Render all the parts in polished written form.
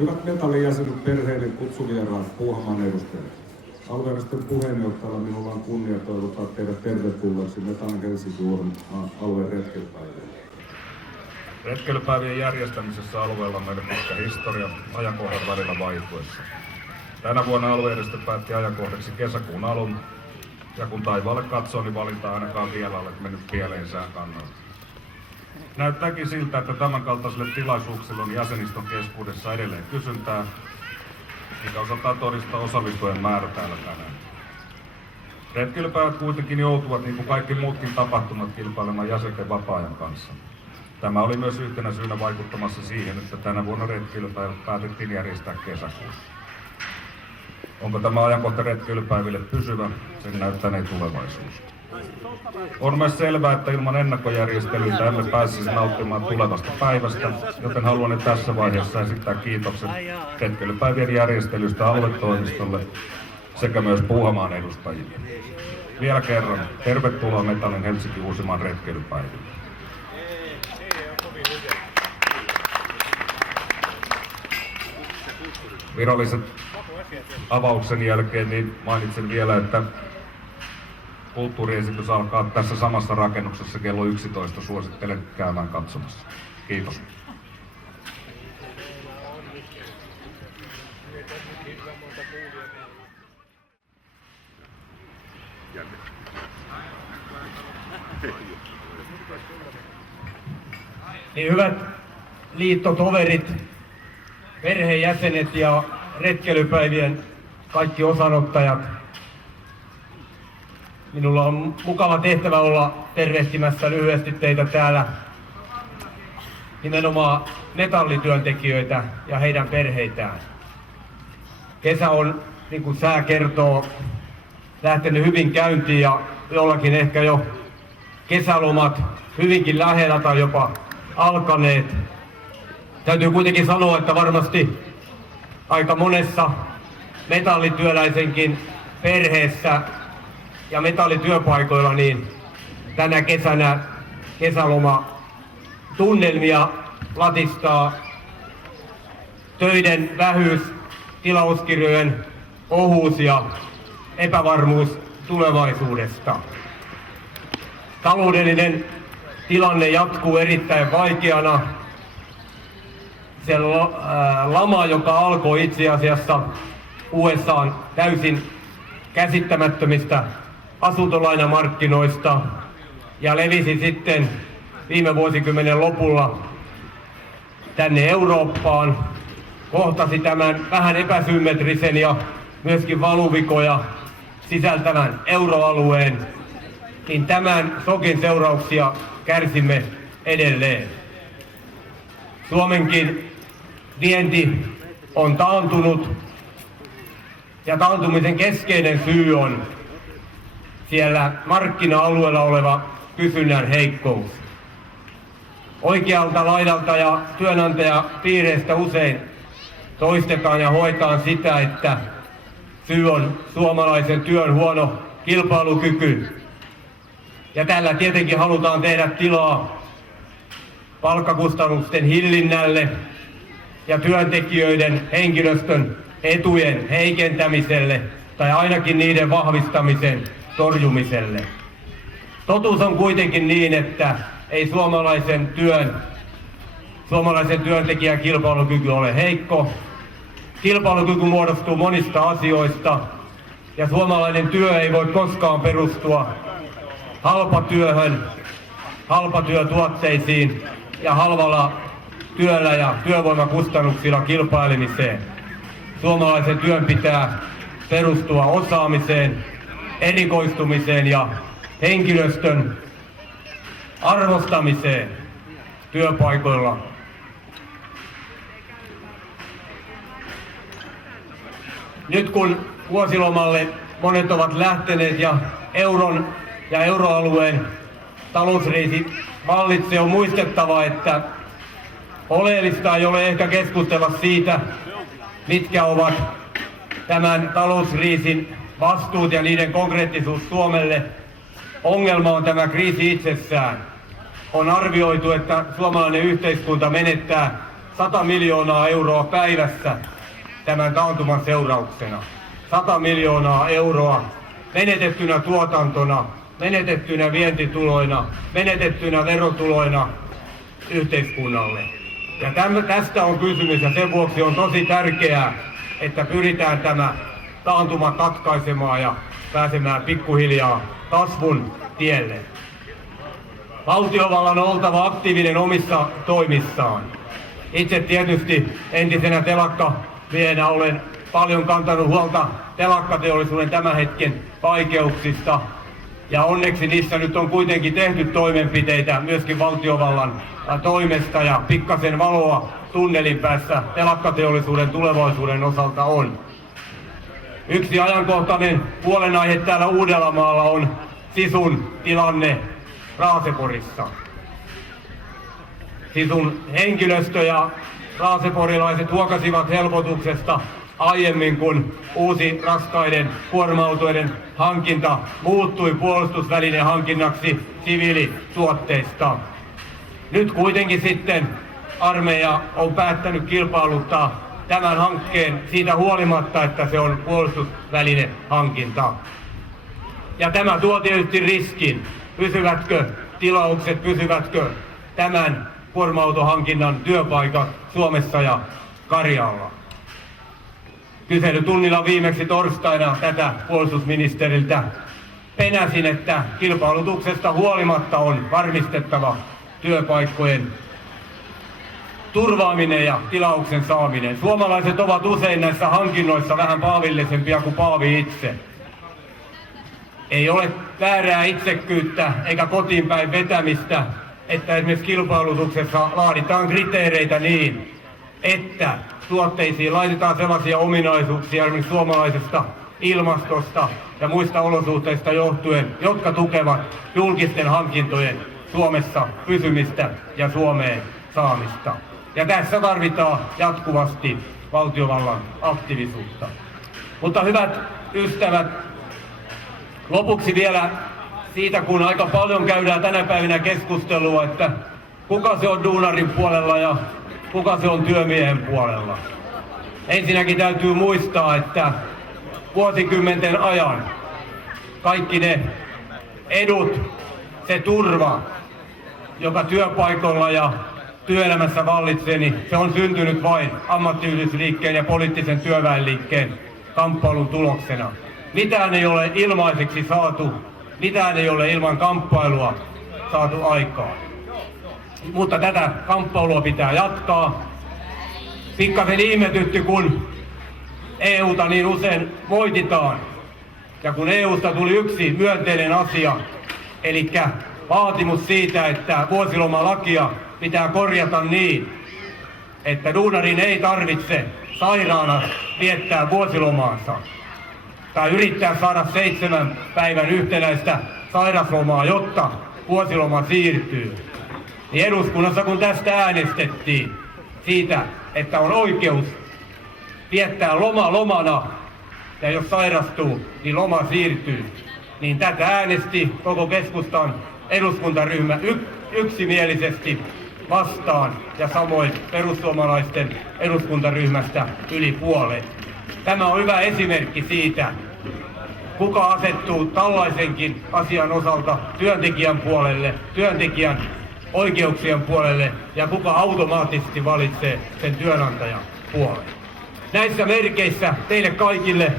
Hyvät metallin jäsenet, perheiden kutsuvieraat, Puuhamaan edustajat. Aluejärjestön puheenjohtajalla minulla on kunnia toivottaa teidät tervetulleeksi Metallin Helsinki alueen retkeilypäivään. Retkeilypäivien järjestämisessä alueella on meille pitkä historia ajankohdan välillä vaihtuessa. Tänä vuonna aluejärjestö päätti ajankohdaksi kesäkuun alun, ja kun taivaalle katsoo, niin valinta ainakaan vielä ole mennyt pieleen sään kannalta. Näyttääkin siltä, että tämänkaltaisille tilaisuuksille on jäsenistön keskuudessa edelleen kysyntää, mikä osataan todistaa osallistujien määrä täällä tänään. Retkeilypäivät kuitenkin joutuvat, niin kuin kaikki muutkin tapahtumat, kilpailemaan jäsenten vapaa-ajan kanssa. Tämä oli myös yhtenä syynä vaikuttamassa siihen, että tänä vuonna retkeilypäivät päätettiin järjestää kesäkuussa. Onko tämä ajankohta retkeilypäiville pysyvä, sen näyttänee tulevaisuus. On myös selvää, että ilman ennakkojärjestelyitä emme pääsisi nauttimaan tulevasta päivästä, joten haluan tässä vaiheessa esittää kiitoksen retkeilypäivien järjestelystä aluetoimistolle sekä myös Puuhamaan edustajille. Vielä kerran, tervetuloa Metallin Helsinki Uusimaan retkeilypäiville. Virallisen avauksen jälkeen niin mainitsen vielä, että kulttuuriesitys alkaa tässä samassa rakennuksessa kello 11. Suosittelen käymään katsomassa. Kiitos. Niin hyvät liittotoverit, perheenjäsenet ja retkeilypäivien kaikki osanottajat. Minulla on mukava tehtävä olla tervehtimässä lyhyesti teitä täällä, nimenomaan metallityöntekijöitä ja heidän perheitään. Kesä on, niin kuin sää kertoo, lähtenyt hyvin käyntiin ja jollakin ehkä jo kesälomat hyvinkin lähellä tai jopa alkaneet. Täytyy kuitenkin sanoa, että varmasti aika monessa metallityöläisenkin perheessä ja metallityöpaikoilla niin tänä kesänä kesäloma tunnelmia latistaa töiden vähyys, tilauskirjojen ohuus ja epävarmuus tulevaisuudesta. Taloudellinen tilanne jatkuu erittäin vaikeana. Se lama, joka alkoi itse asiassa USA:n täysin käsittämättömistä asuntolainamarkkinoista ja levisi sitten viime vuosikymmenen lopulla tänne Eurooppaan, kohtasi tämän vähän epäsymmetrisen ja myöskin valuvikoja sisältävän euroalueen, niin tämän shokin seurauksia kärsimme edelleen. Suomenkin vienti on taantunut ja taantumisen keskeinen syy on siellä markkina-alueella oleva kysynnän heikkous. Oikealta laidalta ja työnantajapiireistä usein toistetaan ja hoetaan sitä, että syy on suomalaisen työn huono kilpailukyky. Ja tällä tietenkin halutaan tehdä tilaa palkkakustannusten hillinnälle ja työntekijöiden henkilöstön etujen heikentämiselle tai ainakin niiden vahvistamisen torjumiselle. Totuus on kuitenkin niin, että ei suomalaisen työntekijän kilpailukyky ole heikko. Kilpailukyky muodostuu monista asioista ja suomalainen työ ei voi koskaan perustua halpatyöhön, halpatyötuotteisiin ja halvalla työllä ja työvoimakustannuksilla kilpailemiseen. Suomalaisen työn pitää perustua osaamiseen, erikoistumiseen ja henkilöstön arvostamiseen työpaikoilla. Nyt kun vuosilomalle monet ovat lähteneet ja euron ja euroalueen talouskriisi vallitsee, on muistettava, että oleellista ei ole ehkä keskustella siitä, mitkä ovat tämän talouskriisin vastuut ja niiden konkreettisuus Suomelle. Ongelma on tämä kriisi itsessään. On arvioitu, että suomalainen yhteiskunta menettää 100 miljoonaa euroa päivässä tämän taantuman seurauksena. 100 miljoonaa euroa menetettynä tuotantona, menetettynä vientituloina, menetettynä verotuloina yhteiskunnalle. Ja tästä on kysymys ja sen vuoksi on tosi tärkeää, että pyritään tämä taantuma katkaisemaan ja pääsemään pikkuhiljaa kasvun tielle. Valtiovallan on oltava aktiivinen omissa toimissaan. Itse tietysti entisenä telakkamiehenä olen paljon kantanut huolta telakkateollisuuden tämän hetken vaikeuksista. Ja onneksi niissä nyt on kuitenkin tehty toimenpiteitä myöskin valtiovallan toimesta ja pikkasen valoa tunnelin päässä telakkateollisuuden tulevaisuuden osalta on. Yksi ajankohtainen huolenaihe täällä Uudellamaalla on Sisun tilanne Raaseporissa. Sisun henkilöstö ja raaseporilaiset huokasivat helpotuksesta aiemmin, kun uusi raskaiden kuorma-autojen hankinta muuttui puolustusvälinehankinnaksi siviilituotteista. Nyt kuitenkin sitten armeija on päättänyt kilpailuttaa tämän hankkeen siitä huolimatta, että se on puolustusvälinehankinta. Ja tämä tuo tietysti riskin. Pysyvätkö tilaukset, pysyvätkö tämän kuorma-autohankinnan työpaikat Suomessa ja Karjaalla? Kyselytunnilla viimeksi torstaina tätä puolustusministeriltä penäsin, että kilpailutuksesta huolimatta on varmistettava työpaikkojen turvaaminen ja tilauksen saaminen. Suomalaiset ovat usein näissä hankinnoissa vähän paavillisempia kuin paavi itse. Ei ole väärää itsekkyyttä eikä kotiinpäin vetämistä, että esimerkiksi kilpailutuksessa laaditaan kriteereitä niin, että tuotteisiin laitetaan sellaisia ominaisuuksia esimerkiksi suomalaisesta ilmastosta ja muista olosuhteista johtuen, jotka tukevat julkisten hankintojen Suomessa pysymistä ja Suomeen saamista. Ja tässä tarvitaan jatkuvasti valtiovallan aktiivisuutta. Mutta hyvät ystävät, lopuksi vielä siitä, kun aika paljon käydään tänä päivänä keskustelua, että kuka se on duunarin puolella ja kuka se on työmiehen puolella. Ensinnäkin täytyy muistaa, että vuosikymmenten ajan kaikki ne edut, se turva, joka työpaikoilla ja työelämässä vallitsee, niin se on syntynyt vain ammattiyhdistysliikkeen ja poliittisen työväenliikkeen kamppailun tuloksena. Mitään ei ole ilmaiseksi saatu, mitään ei ole ilman kamppailua saatu aikaan. Mutta tätä kamppailua pitää jatkaa. Pikkasen ihmetytti, kun EUta niin usein moititaan. Ja kun EUsta tuli yksi myönteinen asia, eli vaatimus siitä, että vuosilomalakia pitää korjata niin, että duunarin ei tarvitse sairaana viettää vuosilomaansa tai yrittää saada 7 päivän yhtenäistä sairaslomaa, jotta vuosiloma siirtyy. Niin eduskunnassa kun tästä äänestettiin siitä, että on oikeus viettää loma lomana ja jos sairastuu, niin loma siirtyy, niin tätä äänesti koko keskustan eduskuntaryhmä yksimielisesti vastaan ja samoin perussuomalaisten eduskuntaryhmästä yli puolet. Tämä on hyvä esimerkki siitä, kuka asettuu tällaisenkin asian osalta työntekijän puolelle, työntekijän oikeuksien puolelle ja kuka automaattisesti valitsee sen työnantajan puolelle. Näissä merkeissä teille kaikille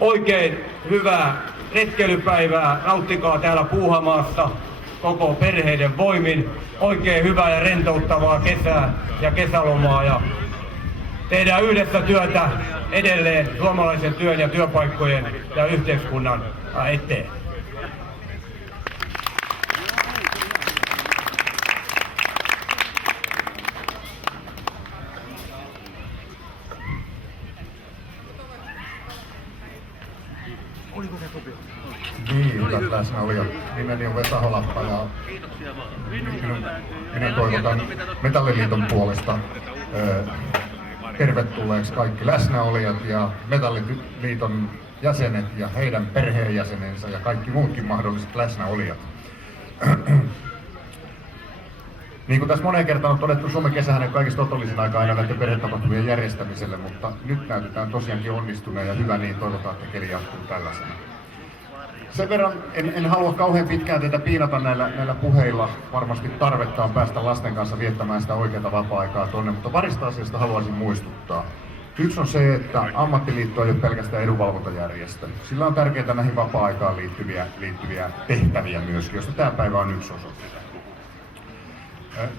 oikein hyvää retkeilypäivää. Nauttikaa täällä Puuhamaassa koko perheiden voimin. Oikein hyvää ja rentouttavaa kesää ja kesälomaa ja tehdään yhdessä työtä edelleen suomalaisen työn ja työpaikkojen ja yhteiskunnan eteen. Niin, hyvät läsnäolijat. Nimeni on Vesa Holappa ja minä toivotan Metalliliiton puolesta tervetulleeksi kaikki läsnäolijat ja Metalliliiton jäsenet ja heidän perheenjäsenensä ja kaikki muutkin mahdolliset läsnäolijat. Niin kuin tässä moneen kertaan on todettu, Suomen kesähän on kaikista otollisin aika aina näiden perhetapahtumien järjestämiselle, mutta nyt näytetään tosiaankin onnistuneen ja hyvä niin, toivotaan, että keli jatkuu tällaisena. Sen verran en halua kauhean pitkään teitä piinata näillä puheilla. Varmasti tarvetta on päästä lasten kanssa viettämään sitä oikeaa vapaa-aikaa tonne, mutta parista asiasta haluaisin muistuttaa. Yksi on se, että ammattiliitto ei ole pelkästään edunvalvontajärjestö. Sillä on tärkeitä näihin vapaa-aikaan liittyviä tehtäviä myöskin, josta tämä päivä on yksi osoite.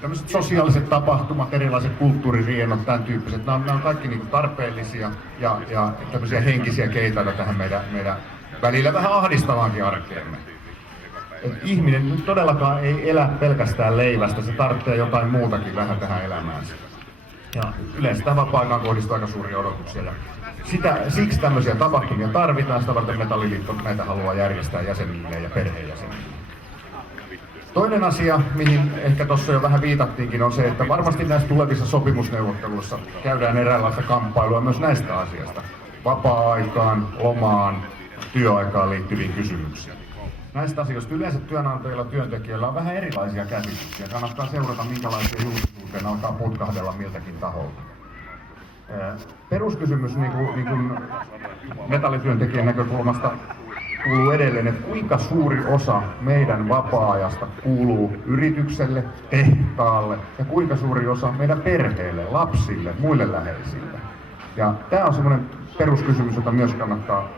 Tämmöiset sosiaaliset tapahtumat, erilaiset kulttuuririennot, tämän tyyppiset, nämä on kaikki niin tarpeellisia ja tämmöisiä henkisiä keitaita tähän meidän välillä vähän ahdistavaankin arkeemme. Et ihminen nyt todellakaan ei elä pelkästään leivästä, se tarvitsee jotain muutakin vähän tähän elämäänsä. Ja yleensä tähän vapaa-aikaan kohdistuu aika suuria odotuksia. Siksi tämmöisiä tapahtumia tarvitaan, sitä varten Metalliliitto näitä haluaa järjestää jäsenille ja perheenjäsenille. Toinen asia, mihin ehkä tuossa jo vähän viitattiinkin, on se, että varmasti näissä tulevissa sopimusneuvotteluissa käydään eräänlaista kamppailua myös näistä asioista. Vapaa-aikaan, lomaan, työaikaan liittyviin kysymyksiin. Näistä asioista yleensä työnantajilla ja työntekijöillä on vähän erilaisia käsityksiä. Kannattaa seurata, minkälaisia julkisuuteen alkaa putkahdella miltäkin taholta. Peruskysymys niin kuin metallityöntekijän näkökulmasta kuuluu edelleen, että kuinka suuri osa meidän vapaa-ajasta kuuluu yritykselle, tehtaalle ja kuinka suuri osa meidän perheelle, lapsille, muille läheisille. Ja tämä on semmoinen peruskysymys, jota myös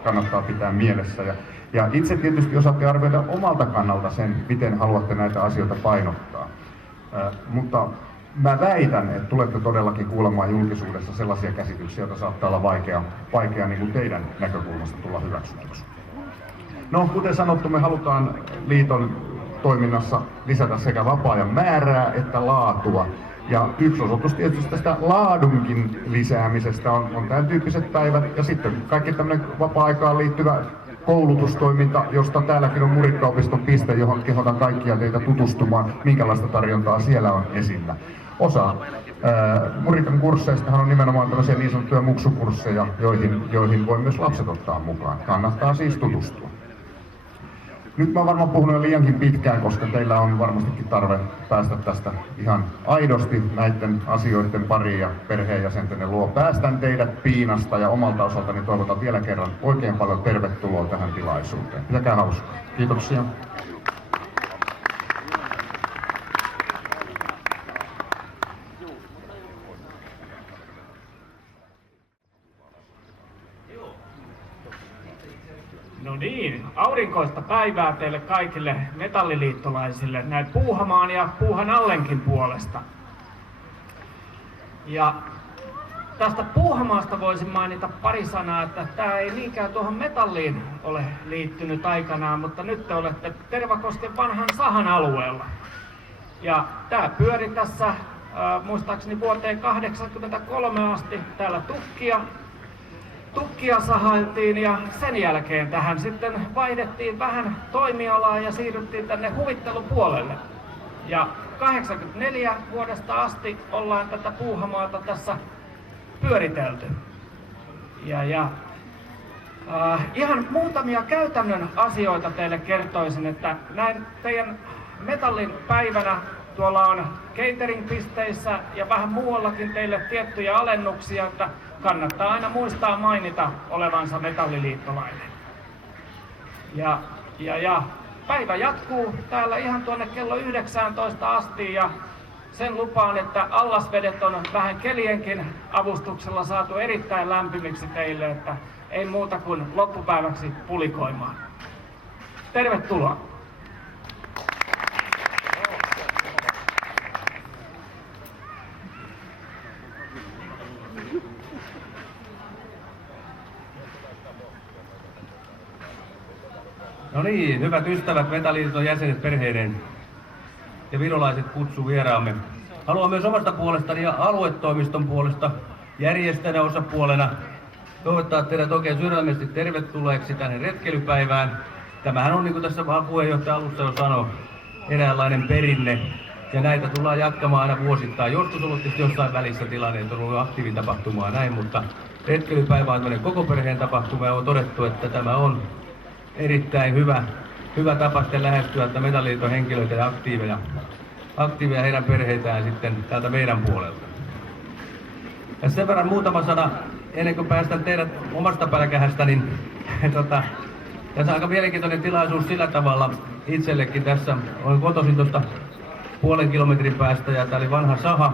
kannattaa pitää mielessä. Ja itse tietysti osaatte arvioida omalta kannalta sen, miten haluatte näitä asioita painottaa. Mutta mä väitän, että tulette todellakin kuulemaan julkisuudessa sellaisia käsityksiä, joita saattaa olla vaikea niin kuin teidän näkökulmasta tulla hyväksytyksi. No, kuten sanottu, me halutaan liiton toiminnassa lisätä sekä vapaa-ajan määrää että laatua. Ja yksi osoitus tietysti tästä laadunkin lisäämisestä on tämän tyyppiset päivät ja sitten kaikki tämmöinen vapaa-aikaan liittyvä koulutustoiminta, josta täälläkin on Murikkaopiston piste, johon kehotan kaikkia teitä tutustumaan, minkälaista tarjontaa siellä on esillä. Osa Murikan kursseistahan on nimenomaan tämmöisiä niin sanottuja muksukursseja, joihin voi myös lapset ottaa mukaan. Kannattaa siis tutustua. Nyt mä oon varmaan puhunut jo liiankin pitkään, koska teillä on varmastikin tarve päästä tästä ihan aidosti näiden asioiden pariin ja perheenjäsentenne luo. Päästän teidät piinasta ja omalta osaltani toivotan vielä kerran oikein paljon tervetuloa tähän tilaisuuteen. Pitäkää hauskaa. Kiitoksia. No niin, aurinkoista päivää teille kaikille metalliliittolaisille näin Puuhamaan ja Puuhan Allenkin puolesta. Ja tästä Puuhamaasta voisin mainita pari sanaa, että tämä ei niinkään tuohon metalliin ole liittynyt aikanaan, mutta nyt te olette Tervakosken vanhan sahan alueella. Ja tämä pyöri tässä muistaakseni vuoteen 1983 asti täällä tukkia sahailtiin ja sen jälkeen tähän sitten vaihdettiin vähän toimialaa ja siirryttiin tänne huvittelupuolelle. Ja 84 vuodesta asti ollaan tätä Puuhamaata tässä pyöritelty. Ihan muutamia käytännön asioita teille kertoisin, että näin teidän metallin päivänä tuolla on catering-pisteissä ja vähän muuallakin teille tiettyjä alennuksia, että kannattaa aina muistaa mainita olevansa metalliliittolainen. Ja päivä jatkuu täällä ihan tuonne kello 19 asti ja sen lupaan, että allasvedet on vähän kelienkin avustuksella saatu erittäin lämpimiksi teille, että ei muuta kuin loppupäiväksi pulikoimaan. Tervetuloa! No niin, hyvät ystävät, Metalliliiton jäsenet, perheiden ja virolaiset kutsuvieraamme. Haluan myös omasta puolestani ja aluetoimiston puolesta järjestäjänä osapuolena toivottaa teidät oikein sydämellisesti tervetulleeksi tänne retkeilypäivään. Tämähän on, niin kuin tässä puheenjohtaja alussa jo sanoi, eräänlainen perinne. Ja näitä tullaan jatkamaan aina vuosittain. Joskus on ollut tietysti jossain välissä tilanne, että on ollut aktiivitapahtumaa näin, mutta retkeilypäivä on tämmöinen koko perheen tapahtuma ja on todettu, että tämä on erittäin hyvä tapa sitten lähestyä Metalliliiton henkilöitä ja aktiiveja. aktiiveja heidän perheitään sitten täältä meidän puolelta. Ja sen verran muutama sana, ennen kuin päästän teidät omasta pälkähästä, niin tässä on aika mielenkiintoinen tilaisuus sillä tavalla itsellekin tässä. Olen kotoisin tuosta 0,5 kilometrin päästä ja tää oli vanha saha.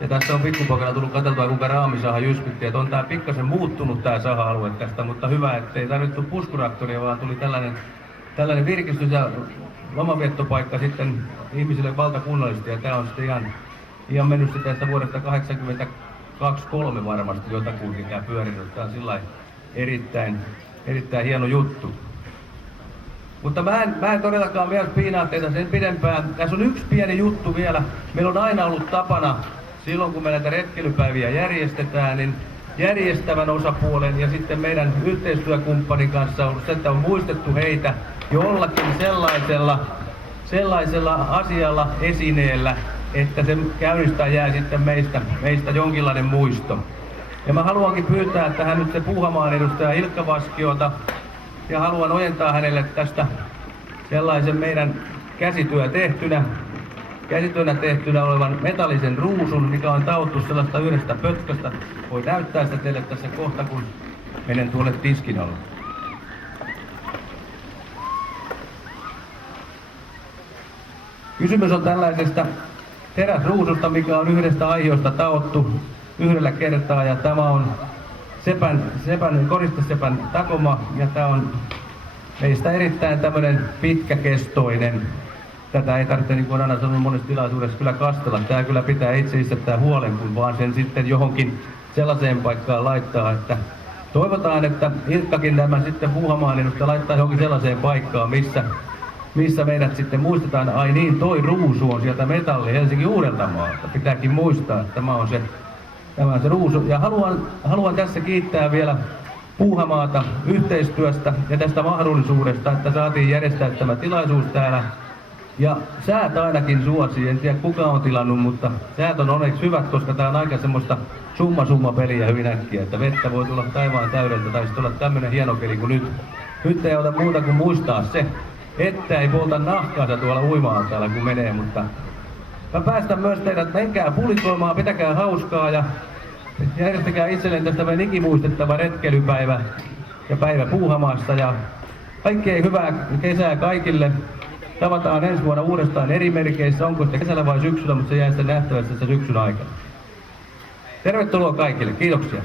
Ja tässä on pikkupoikana tullut katseltua, kuinka raamisaha jyskytti. Että on tää pikkasen muuttunut tää saha-alue tästä, mutta hyvä, ettei tarvittu puskuraktoria, vaan tuli tällainen virkistys- ja lomaviettopaikka sitten ihmisille valtakunnallisesti. Ja tää on sitten ihan mennyt sitten tästä vuodesta 82-3 varmasti jotakuinkin tää pyörinyt. Tää on sillä erittäin hieno juttu. Mutta mä en todellakaan vielä piinaa teitä sen pidempään. Tässä on yksi pieni juttu vielä. Meillä on aina ollut tapana, silloin kun me näitä retkeilypäiviä järjestetään, niin järjestävän osapuolen ja sitten meidän yhteistyökumppanin kanssa on ollut se, että on muistettu heitä jollakin sellaisella asialla, esineellä, että se käynnistä jää sitten meistä jonkinlainen muisto. Ja mä haluankin pyytää tähän nyt se Puuhamaan edustaja Ilkka Vaskiota ja haluan ojentaa hänelle tästä sellaisen meidän käsityönä tehtynä olevan metallisen ruusun, mikä on taottu sellaista yhdestä pötköstä. Voi näyttää sitä teille tässä kohta, kun menen tuolle tiskin alle. Kysymys on tällaisesta teräsruususta, mikä on yhdestä aihiosta taottu yhdellä kertaa, ja tämä on koristesepän takoma, ja tämä on meistä erittäin tämmöinen pitkäkestoinen. Tätä ei tarvitse, niin kuin aina sanonut monessa tilaisuudessa, kyllä kastella. Tämä kyllä pitää itse itsestää huolen, kun vaan sen sitten johonkin sellaiseen paikkaan laittaa, että toivotaan, että Ilkkakin nämä sitten Puuhamaan edustaja laittaa johonkin sellaiseen paikkaan, missä meidät sitten muistetaan, ai niin, toi ruusu on sieltä Metalli Helsingin Uudeltamaalta. Pitääkin muistaa, että tämä on se ruusu. Ja haluan tässä kiittää vielä Puuhamaata yhteistyöstä ja tästä mahdollisuudesta, että saatiin järjestää tämä tilaisuus täällä. Ja säät ainakin suosii, en tiedä kuka on tilannut, mutta säät on onneksi hyvät, koska tää on aika semmoista summa peliä hyvin äkkiä, että vettä voi tulla taivaan täydeltä tai sitten olla tämmönen hieno keli kuin nyt. Nyt ei ota muuta kuin muistaa se, että ei polta nahkaansa tuolla uima-altaalla kun menee, mutta mä päästän myös teidät, menkää pulikoimaan, pitäkää hauskaa ja järjestäkää itselleen tästä meidän ikimuistettava retkeilypäivä ja päivä Puuhamaassa ja kaikkea hyvää kesää kaikille. Tavataan ensi vuonna uudestaan eri merkeissä, onko sitten kesällä vai syksyllä, mutta se jää sitten nähtävästi tässä syksyn aikana. Tervetuloa kaikille, kiitoksia.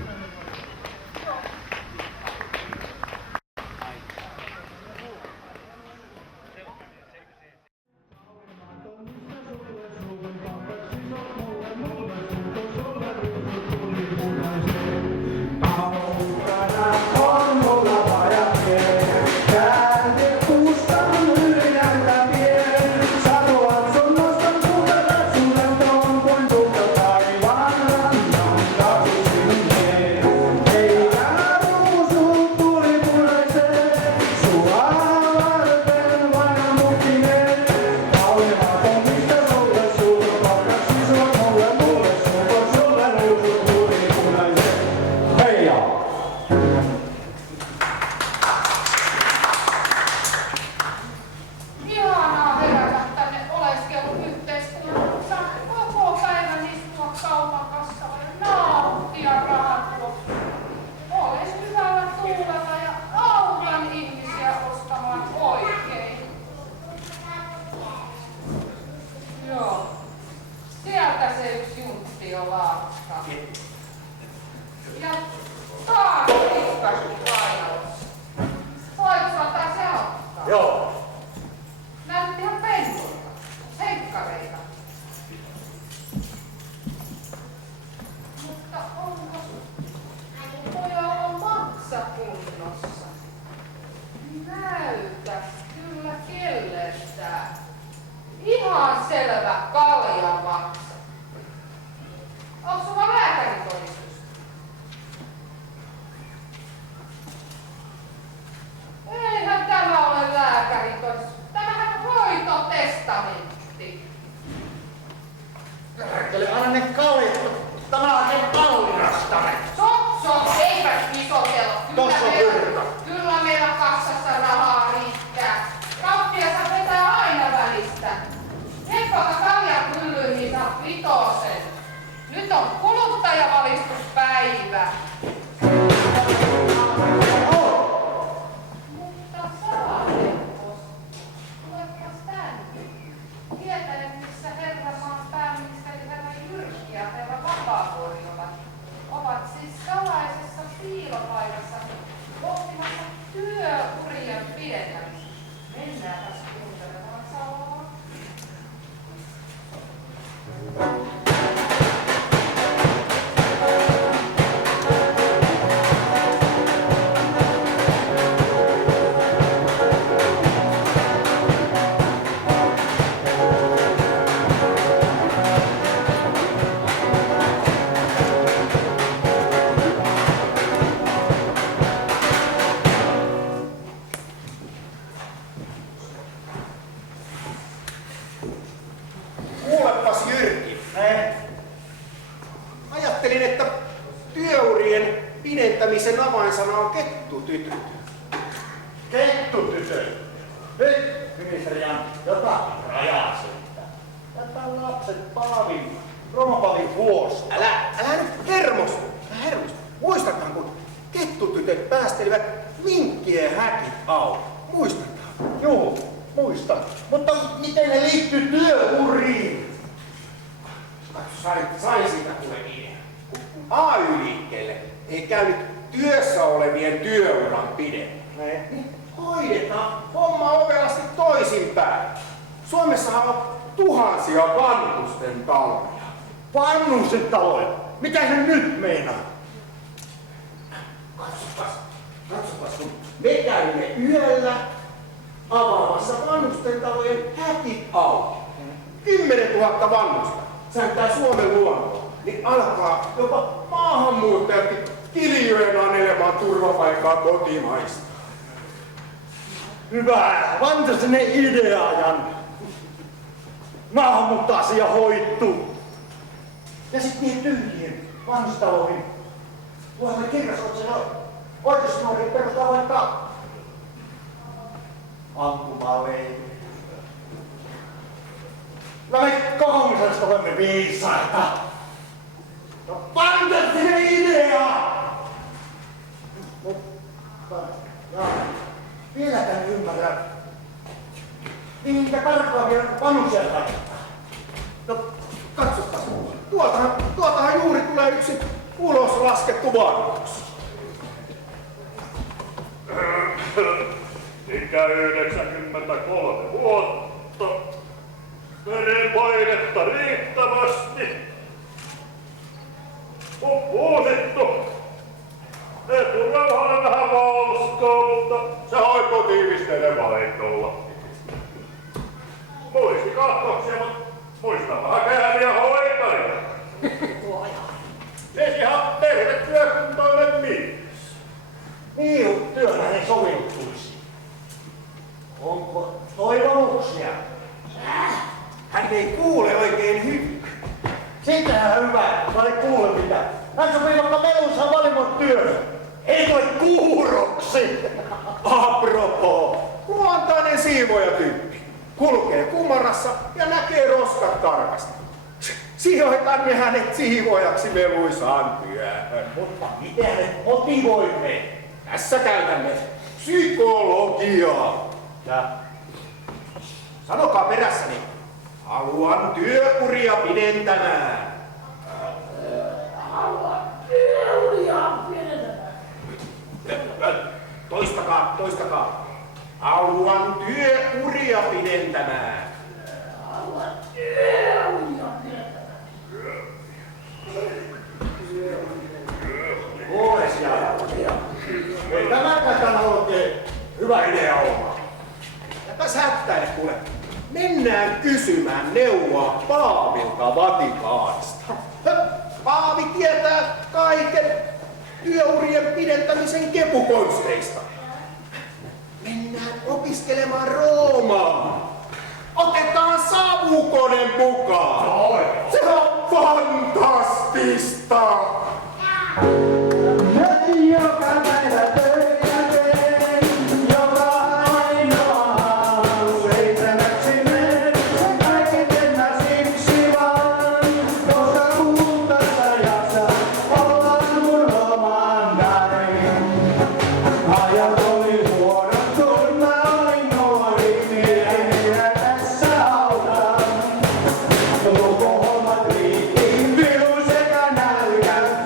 Kauppias vetää aina välistä. Heppoka kalja on kettutytöt. Kettutytöt. Nyt, ministeri Antti, jotakin rajaa sentään. Jätä lapset Paavin, Romapavin huosta. Älä nyt hermostu. Muistathan, kun kettutytöt päästelivät minkkien häkit auki. Muistathan? Juu, muistan. Mutta miten ne liittyy työuriin? Sain siitä kuule idea. AY-liikkeelle ei käynyt työssä olevien työuran pidemään. Niin hoidetaan homma ovelasti toisinpäin. Suomessahan on tuhansia vanhusten taloja. Vannusten taloja? Mitä se nyt meinaa? Katsopas, kun me käymme yöllä avaamassa vanhusten talojen häkit auki. 10 000 vanhusta säntää Suomen luontoa, niin alkaa jopa maahanmuuttajatkin kiljojen anelemaan turvapaikkaa kotimaista. Hyvä, vantaisenne idea, Jan. Maahanmuutto-asia hoittuu. Ja sit niihin tyhjiin vanhustaloihin voimme kirjastoksena oikeusnuoriin perustaa vaikka ampumaleirin. No me kokomisesta olemme viisaita. No fantasinen idea! Mutta, vieläkään en ymmärrä, minkä karkaavia vanhuksia tarkoittaa. No, katsotaan. Tuoltahan juuri tulee yksi ulos laskettu vanhus. Ikä 93 vuotta. Verenpainetta riittävästi. Uusittu. Eturauhanen vähän valskaa, mutta se hoituu tiivisteiden vaihdolla. Muistikahtoksia, mutta muista vähän kääriä hoitaria. Se ihan terve työkuntoinen mies. Niin, työhön ei soveltuisi. Onko toivomuksia? Hän ei kuule oikein hyvin. Sitähän hyvä, mä en kuule mitään. Hän sopii vaikka melussa valimon työhön. Ei toi kuuroksi. Apropos, luontainen siivojatyyppi. Kulkee kumarassa ja näkee roskat tarkasti. Sijoitamme hänet siivojaksi meluisaan työhön. Mutta miten me motivoimme? Tässä käytämme psykologiaa. Ja Sanokaa perässäni. Haluan työuria pidentämään. Haluan työuria pidentämään. Toistakaa. Haluan työuria pidentämään. Haluan työuria pidentämään. kuules ja ei tämäkään täällä oikein hyvä idea olla. Jäpäs hättäile kuule. Mennään kysymään neuvoa Paavilta Vatikaanista. Paavi tietää kaiken työurien pidentämisen kepukonsteista. Mennään opiskelemaan Roomaan. Otetaan savukone mukaan. Se on fantastista. Joka päivä töitä teen, joka ainoa seitsemäksi menen. Kaiken mä siksi vaan, koska kultaista jaksa olla mun oman näin. Ajat oli huonot, kun mä olin nuori, niin ei minä tässä auta. Lukuhommat riitti, vilu sekä nälkä.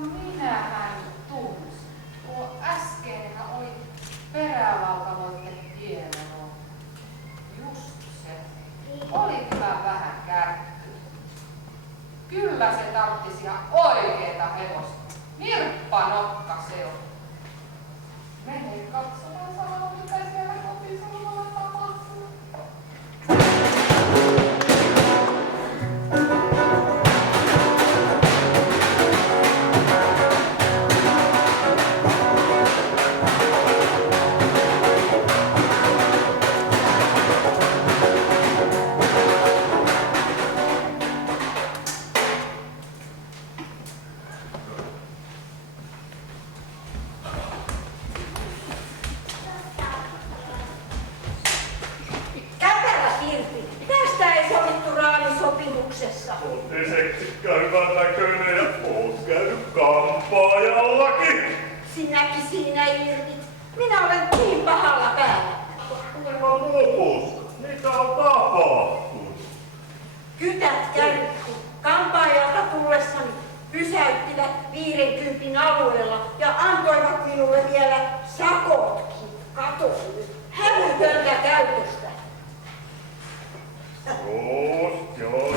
minähän tunsin. Tuo äskeinenhän oli perälautaloiden hieno. Just se. Oli kyllä vähän kärkky. Kyllä se tarvitsisi ihan oikeeta hevosta. Nirppanokka se on. Mene katsomaan sanoa, mitä siellä kotisalvalla tapahtuu. Olette seksikkä hyvän näköinen ja oot käynyt kampaajallakin. Sinäkin siinä irvit. Minä olen niin pahalla päällä. Ilman lopusta. Mitä on tapahtunut? Kytät kärkky. Kampaajalta tullessani pysäyttivät 50 alueella ja antoivat minulle vielä sakotkin katolle. Hävytöntä käytöstä. Just joo.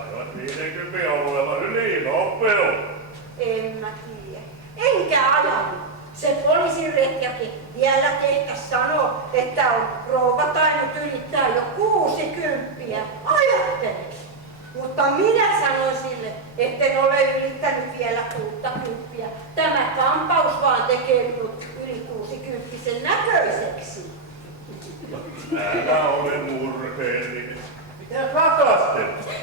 Aivan 50 alueella yli nopeu. En mä tiedä. Enkä ajanut. Se poliisin retkäkin vielä kehtäs sanoo, että on rouva tainnut ylittää jo 60. Ajattele. Mutta minä sanoin sille, etten ole ylittänyt vielä 60. Tämä kampaus vaan tekee minut yli 60 näköiseksi. Älä ole murheellinen. Mitä rakastet?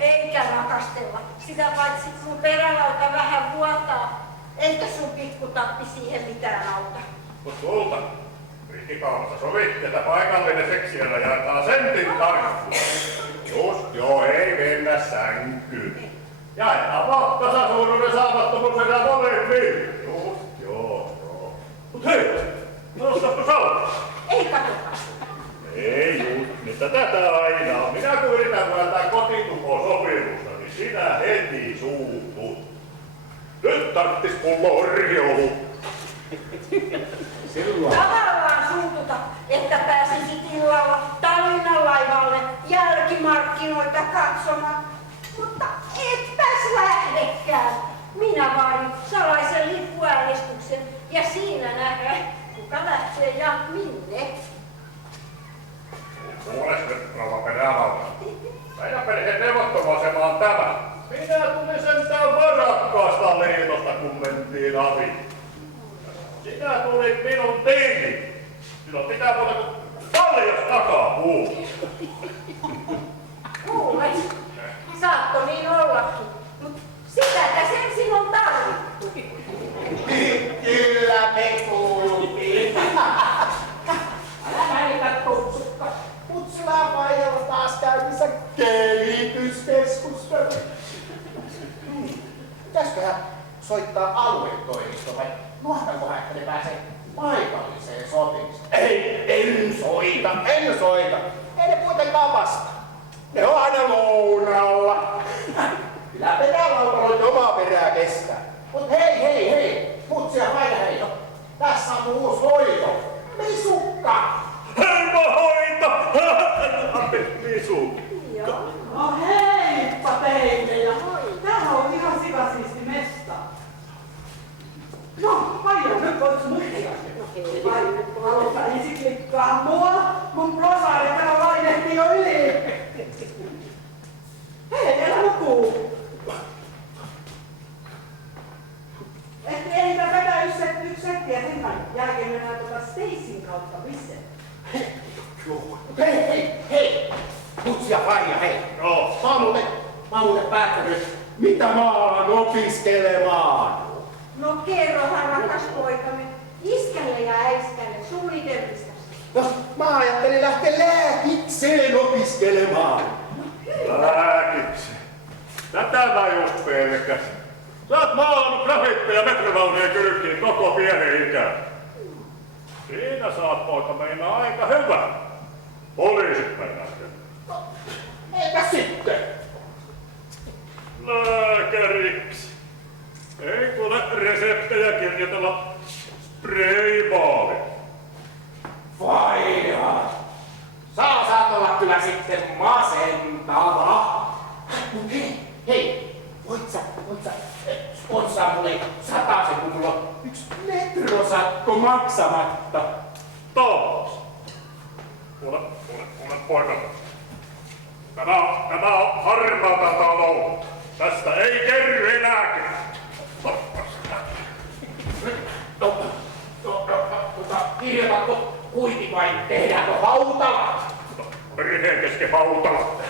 Eikä rakastella. Sitä paitsi sun perälauta vähän vuotaa. Eikä sun pikkutappi siihen mitään auta. Mut sulta, rikkikaupassa sovittiin, että paikallinen seksiellä jaetaan sentin tarkkuus. Just joo, ei mennä sänkyyn. Jaetaan vaan tasasuuruuden saamattomuus sekä molempiin. Just joo. Mut hei, nostappa salaa. Ei katsotaan. Ei just, mitä tätä aina on. Minä kun yritän myöntää kotitukosopimusta, niin sinä heti suutut. Nyt tarttis mulla orjouhu. Tavallaan suututa, että pääsisit illalla Tallinnan laivalle jälkimarkkinoita katsomaan. Mutta etpäs lähdekään. Minä vaadin salaisen lippuäänestyksen ja siinä nähdään, kuka lähtee ja minne. Kuules nyt, rouva perälauta. Meidän perheen neuvotteluasema on tämä. Minä tulin sentään varakkaasta liitosta, kun mentiin aviin. Sinä tulit minun tiimi. Sinun pitää muuta kuin paljon takapuu. Kuule, saatto niin ollakin, mutta sitäkäs ensin on tarvittu. Kyllä me kuultiin. Älä välitä tutsukka. Kutsutaan paikalla taas käynnissä kehityskeskustelu. Pitäisköhän soittaa aluetoimisto vai nuohtankohan, että ne pääsee paikalliseen sopimiseen? En soita. Ei ne kuitenkaan vastaa. Ne on aina lounalla. Kyllä perälautaloit omaa perää kestää. Mut hei, mutsia paina hei. Tässä on uusi hoito. Misukka. Heipä hoita! Misukka. No heippa teille ja tää on ihan sikasiisti mesta. No, Maija, nyt voit muttia. Vai haluta ensin klikkaa mua? Mun prosaari täällä lainehtii jo yli. Hei, älä nukuu. Ehditään vetää yksi settiä sen jälkeen mennään Stacyn kautta missä. Hei! Kutsia Faija, hei! Joo. Mä oon muuten päättänyt, mitä mä alan opiskelemaan. No kerrohan rakas poikani, iskälle ja äiskälle suunnitelmista. No, mä ajattelin lähteä lääkikseen opiskelemaan. Lääkikseen? Tätä mä just pelkäsin. Sä oot maalannut grafitteja metrovaunujen kylkiin koko pienen ikään. Siinä sä oot poika meinaa aika hyvä. Poliisit mennään. No, eikä sitten. Hei, voit sä sponssaa mulle 100 kun mulla on 1 metrosakko maksamatta. Taas. Kuule, poika. Tämä on harmaata taloutta. Tästä ei kerry enää. Kirjoitatko kuitin vai tehdäänkö hautala? Perheen kesken hautala.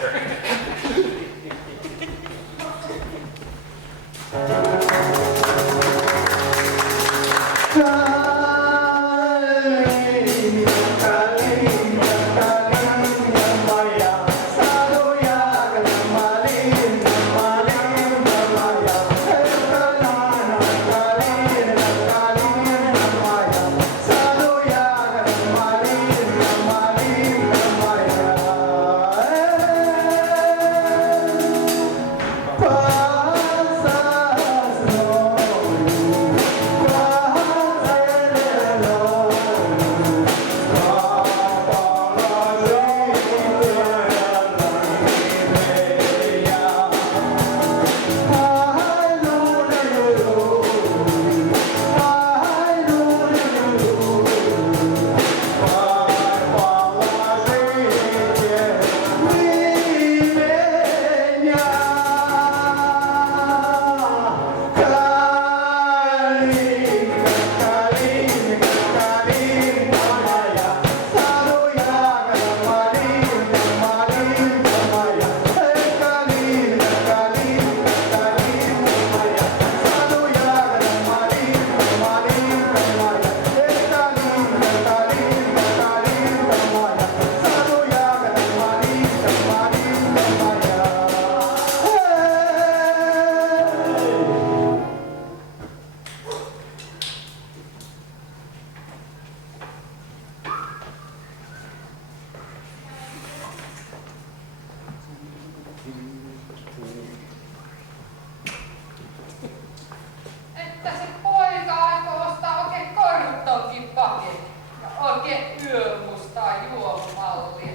Että se poika aikoo ostaa oikein korttonkin paketin ja oikein yömustaa juomamallia.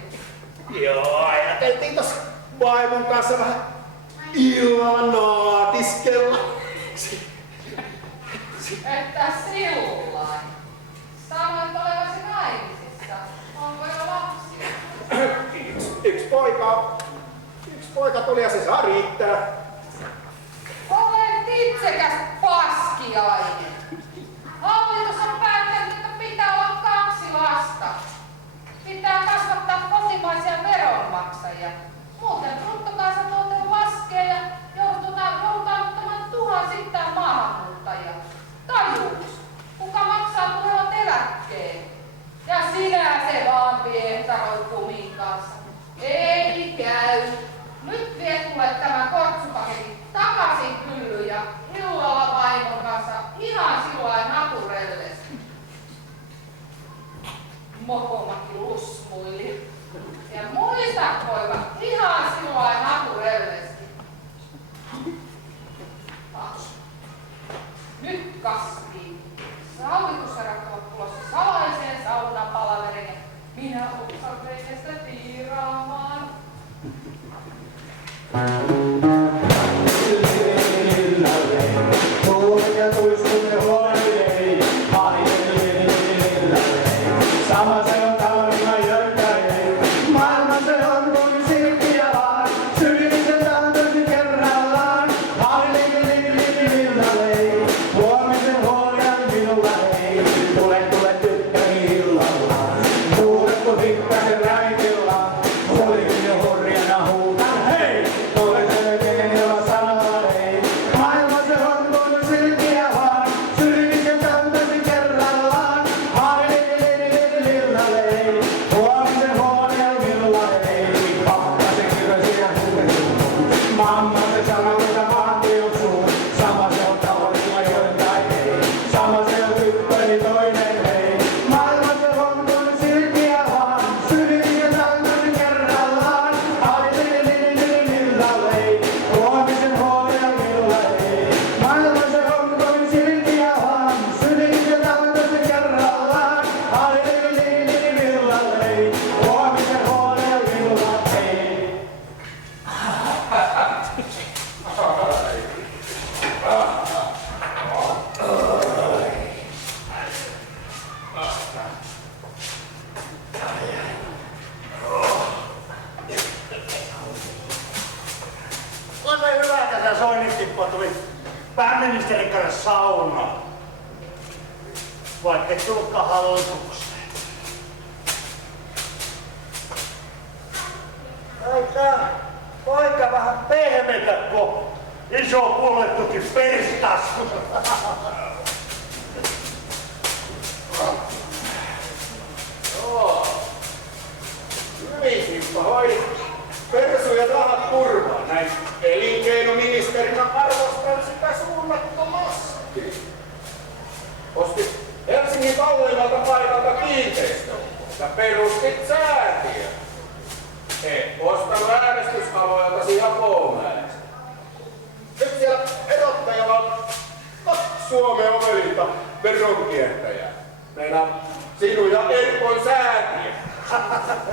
Joo, ajateltiin tossa vaimon kanssa vähän illalla naatiskella. Että sillain. Sanoit olevasi naimisissa. Onko jo lapsia? Yksi poika tuli ja se saa riittää. Olet itsekäs paskiainen. Hallitus on päättänyt, että pitää olla 2 lasta. Pitää kasvattaa kotimaisia veronmaksajia. Muuten bruttokansantuote laskee ja joudutaan ottamaan tuhansittain maahanmuuttajia. Tajuus, kuka maksaa tulevat eläkkeen? Ja sinä se vaan piehtaroit kumin kanssa. Ei käy. Nyt vie kuule tämä kortsupaketti takaisin hyllyyn ja illalla vaimon kanssa ihan sillain naturellesti. Mokomaki lusmuili. Ja muista poika ihan sillain naturellesti. Nyt kasviin. Sauvitusherrat ovat tulossa salaiseen saunapalaveriin ja minä upsan reikästä tiiraamaan. Lippoa tuli pääministerin kanssa saunaan. Vaikka et tullutkaan hallitukseen. Taitaa poika vähän pehmetä, kun iso puoluetuki perstaskussa. Joo. Hyvin Sippa hoidit persu ja rahat turvaan. Näin elinkeinoministerinä arvostan sitä suunnattomasti. Ostit Helsingin kalleimmalta paikalta kiinteistön ja perustit säätiön. Et ostanut äänestysalueeltasi Hapomäestä. Nyt siellä erottajalla on 2 Suomen omelinta veronkiertäjää. Meinaa sinun ja Erkon säätiö.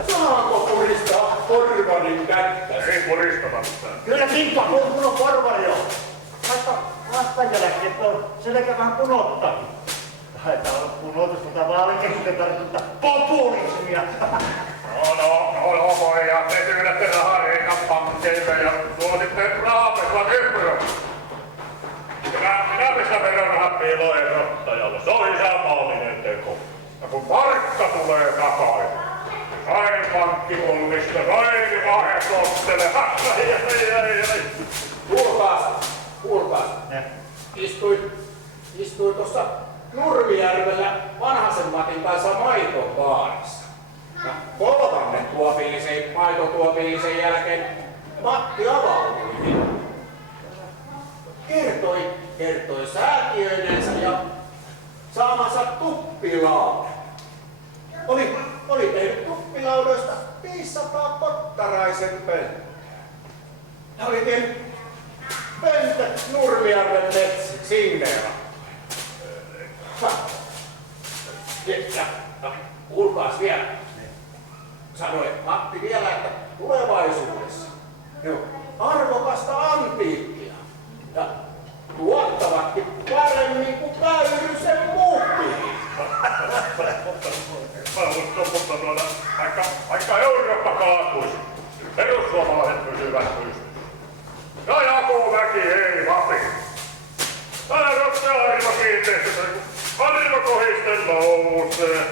Saanko puristaa porvarin kättä? Ei puristata mitään. Kyllä Timppa, kun on porvari on. Vaikka vastaanjälkeen on selkä vähän punottanut. Taitaa olla punotus, mutta vaalikeskusten tarkoittaa populismia. No, pojat, te syydätte rahaa Reikan pankkeille ja suositte rahapesua kympyrön. Minä pistän verorahat piiloon erottajalle. Se on isänmaallinen teko. Ja kun markka tulee takaisin, sain pankkipullista, sain vahekottele. Kuulkaas. Istuin tuossa Nurmijärvellä Vanhasen Matin kanssa maitobaarissa. Ja 3. maitotuopillisen jälkeen Matti avautui. Kertoi säätiöidensä ja saamansa tuppilaudan. Oli tehnyt tuppilaudoista 500 kottaraisen pönttä. Ja oli tehnyt pöntät Nurmijärven metsiksi Sinneera. Ja kuulkaas vielä. Sanoi Matti vielä, että tulevaisuudessa ne on arvokasta antiikkia ja tuottavatkin paremmin kuin Väyrysen muutkin. Mutta vaikka Eurooppa kaatuisi, perussuomalaiset pysyvät pystyssä. Ja Jakomäki ei vapi. Tää rotse arvo kiinteistössä, kun arvo kohisten nousee.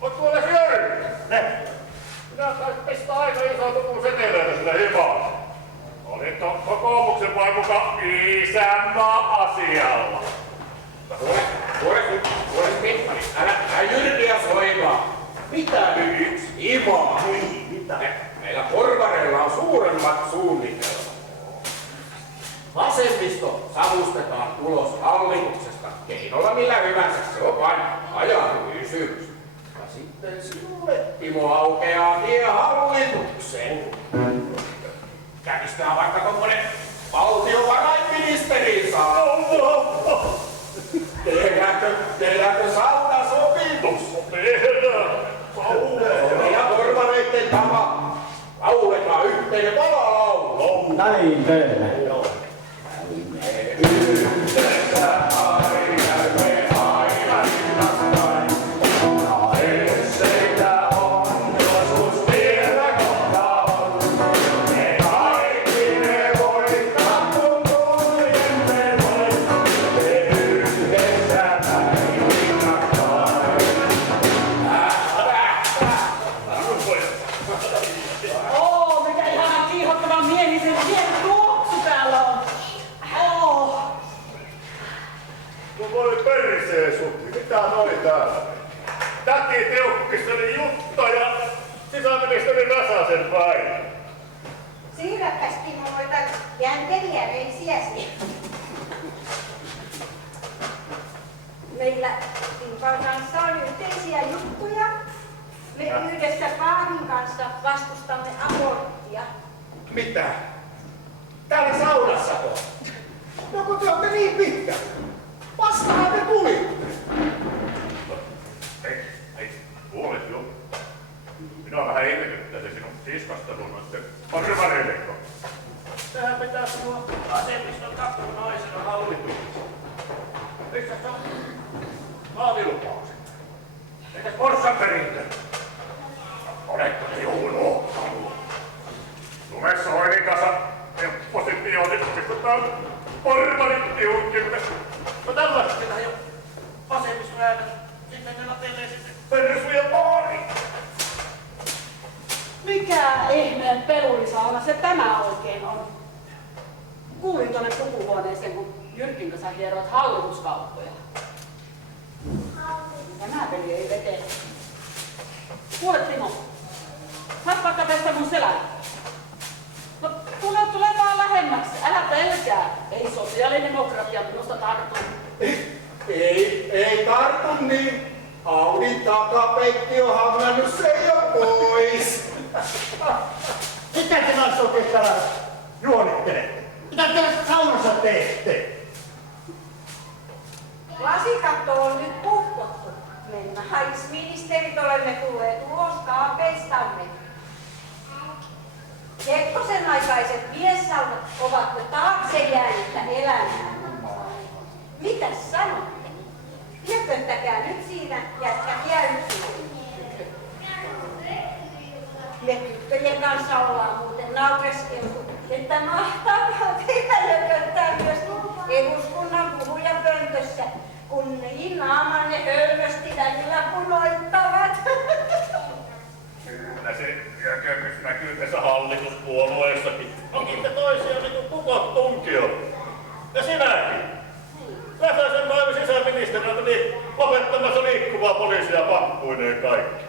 Oot tuolla Jörg? Minä taisin pistää aika iso tutun seteleitä sille himaan. Olitko kokoomuksen vai muka isänmaa-asialla? Kuule Mittari, älä Jyrkiä soimaa. Mitä nyt yksi imaa? Mitä? Meillä porvareilla on suuremmat suunnitelmat. Vasemmisto savustetaan tulos hallituksesta keinolla millä hyvänsä, se on vain ajan kysymys. Ja sitten sinulle, Timo, aukeaa tie hallitukseen. Kävistää vaikka tommonen valtiovarainministerin saattu. Tehdäänkö saunasopimus? Ja porvareitten tapa lauletaan yhteinen valalaulu. Näin teemme. Mitä noi täällä? Täti Teukkisseli Jutta ja sisäministeri Räsäsen Väinö. Siirräpäs Timo noita jänteliä reisiäsi. Meillä Timpan kanssa on yhteisiä juttuja. Me yhdessä Paavin kanssa vastustamme aborttia. Mitä? Täällä saunassako? No kun te olette niin pitkä. Vastahan te tulitte. Ei, kuulis jo. Minua vähän ihmetyttää se sinun siskastelun noitten porvareilekko. Tähän pitää sinua vasemmiston naisena hallituksessa. Missä se on? Vaalilupaukset. Entäs Forssan perintö? Oletko se joulua? Lumessa hoidin kanssa helposti oppositiooniksi, kun tää on porvarit tiukimme. No tällaisena jo vasemmistoäänet. Sitten ne latelee sitten persuja baariin. Mikä ihmeen pelurisauna se tämä oikein on? Kuulin tuonne pukuhuoneeseen, kun Jyrkin kanssa hieroit hallituskauppoja. Tämä peli ei vetele. Kuule Timo, saat vaikka tästä mun selälle. No tule vaan lähemmäksi, älä pelkää. Ei sosiaalidemokratia minusta tartu. Ei tartu niin. Audin takapenkki on hangannut sen jo pois. Mitä te naiset oikein täällä juonittelette? Mitä te saunassa teette? Lasikatto on nyt puhkottu. Me naisministerit olemme tulleet ulos kaapeistamme. Kekkosen aikaiset miessaunat ovat jo taakse jäänyttä elämää. Mitäs sanotte? Jäpöttäkää nyt siinä jätkät jäykkiin. Me tyttöjen kanssa ollaan muuten naureskeltu, että mahtaako teitä jököttää myös eduskunnan puhujapöntössä, kun niin naamanne hölmösti välillä punoittavat. Kyllä se jökötys näkyy tässä hallituspuolueessakin. Onkin te toisia niin kuin kukot tunkio. Ja sinäkin. Räsäsen päivä sisäministerinä niin lopettamassa liikkuvaa poliisia pappuineen kaikki.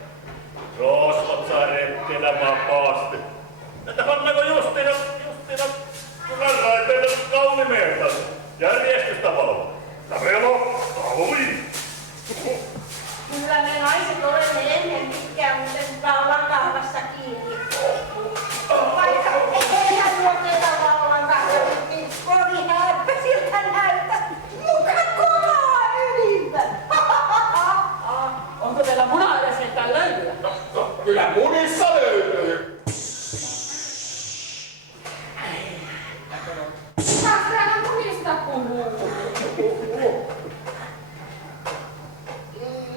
Rosvot saa retkeillä vapaasti. Että pannaanko Justina raiteille kaunimeelta järjestystä valvoa. Ravelo, talui! Kyllä me naiset olemme ennen pitkään muuten vallan kahvassa kiinni. Vaikka eihän nuo teidän vallan kahvassa niin kovin häppäisiltä näytä. Muka kovaa ydintä! Onko teillä muna edes heittää löytyä? No, kyllä munissa löytyy. Taas täällä munista puhuu.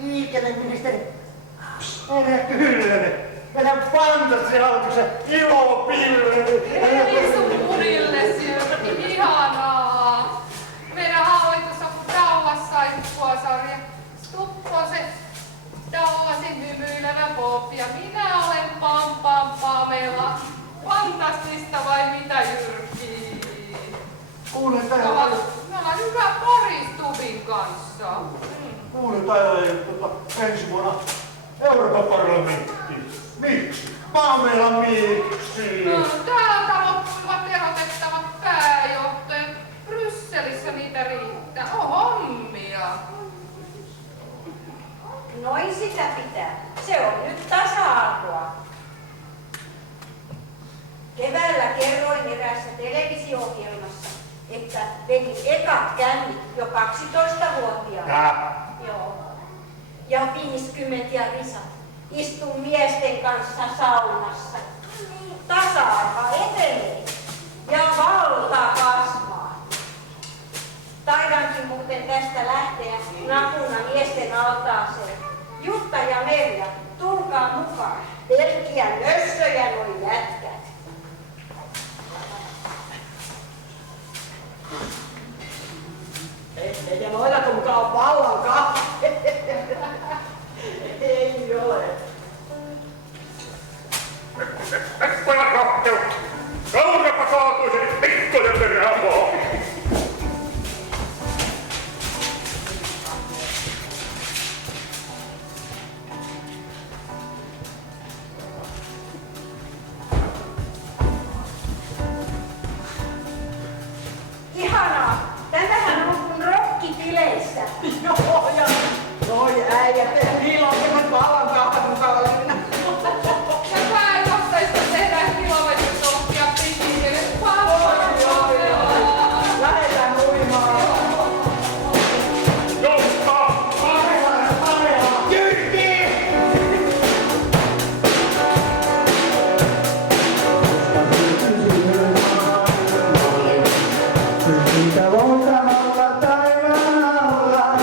Liikenneministeri. Herra Kyllönen. Meidän fantasiahallituksen ilopilleri. Eli sun munille sieltä. Ihanaa. Meidän hallitus on Dallas saippuasarja. Stuppo se Dallasin hymyilevä pop ja minä olen Pam Pamela. Fantastista vai mitä Jyrki? Kuulin Me ollaan hyvä pari Stubin kanssa. Kuulin täällä ensi vuonna Euroopan parlamenttiin. Miksi? Pamela, miksi? No, täältä loppuivat erotettavat pääjohtajat. Brysselissä niitä riittää. On hommia. Noin sitä pitää. Se on nyt tasa-arvoa. Keväällä kerroin eräässä televisio-ohjelmassa, että vedin ekat kännit jo 12-vuotiaana. Joo. Ja 50 ja risat. Istun miesten kanssa saunassa. Tasa-arvo etenee. Ja valta kasvaa. Taidankin muuten tästä lähteä napuna miesten altaaseen. Jutta ja Merja, tulkaa mukaan. Pelkkiä nössöjä noi jätkät. Eikä noilla mukaan vallan kahve. Ei ole. Pojat rohkeus! Kaurapa kaatuisi pikkuisen perhaamoa! Ihanaa! Tämähän on kuin rokkipileissä. Joo, ja noi äijät, niillä on semmoinen vallan kahve mukaan olevina. Ja pääjohtajista tehdään kilometritohtia pitille. Lähetään uimaan. Jukka! Jyrki! Mitä voidaan olla taivaan alla?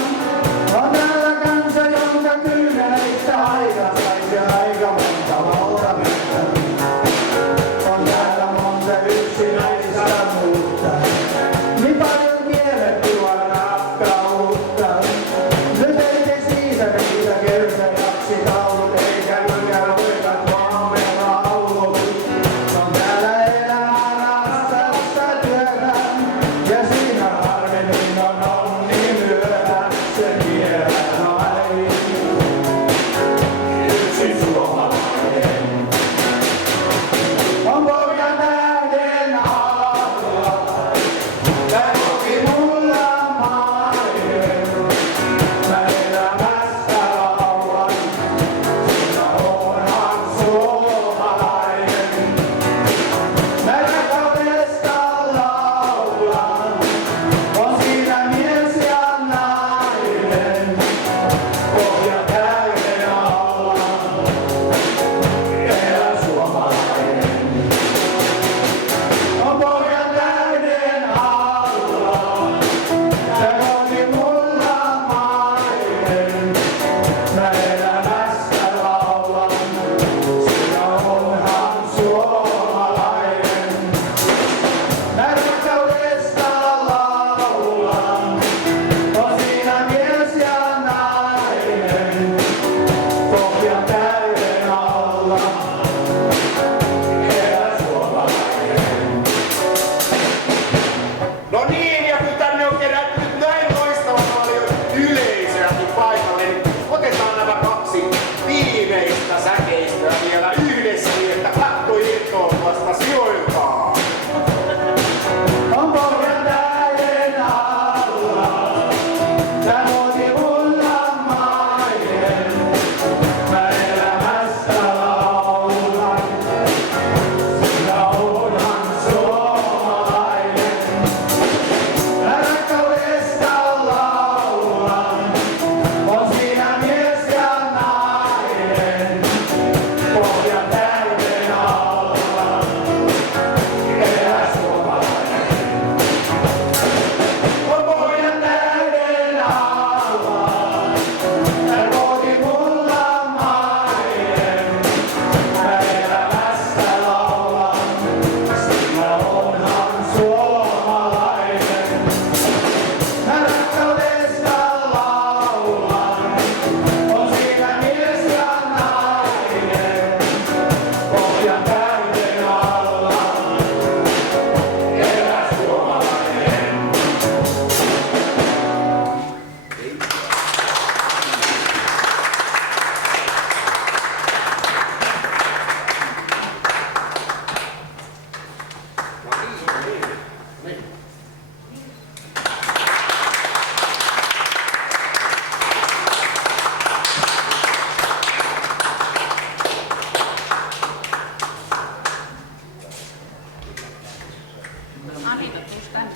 siitä, tuus tänne.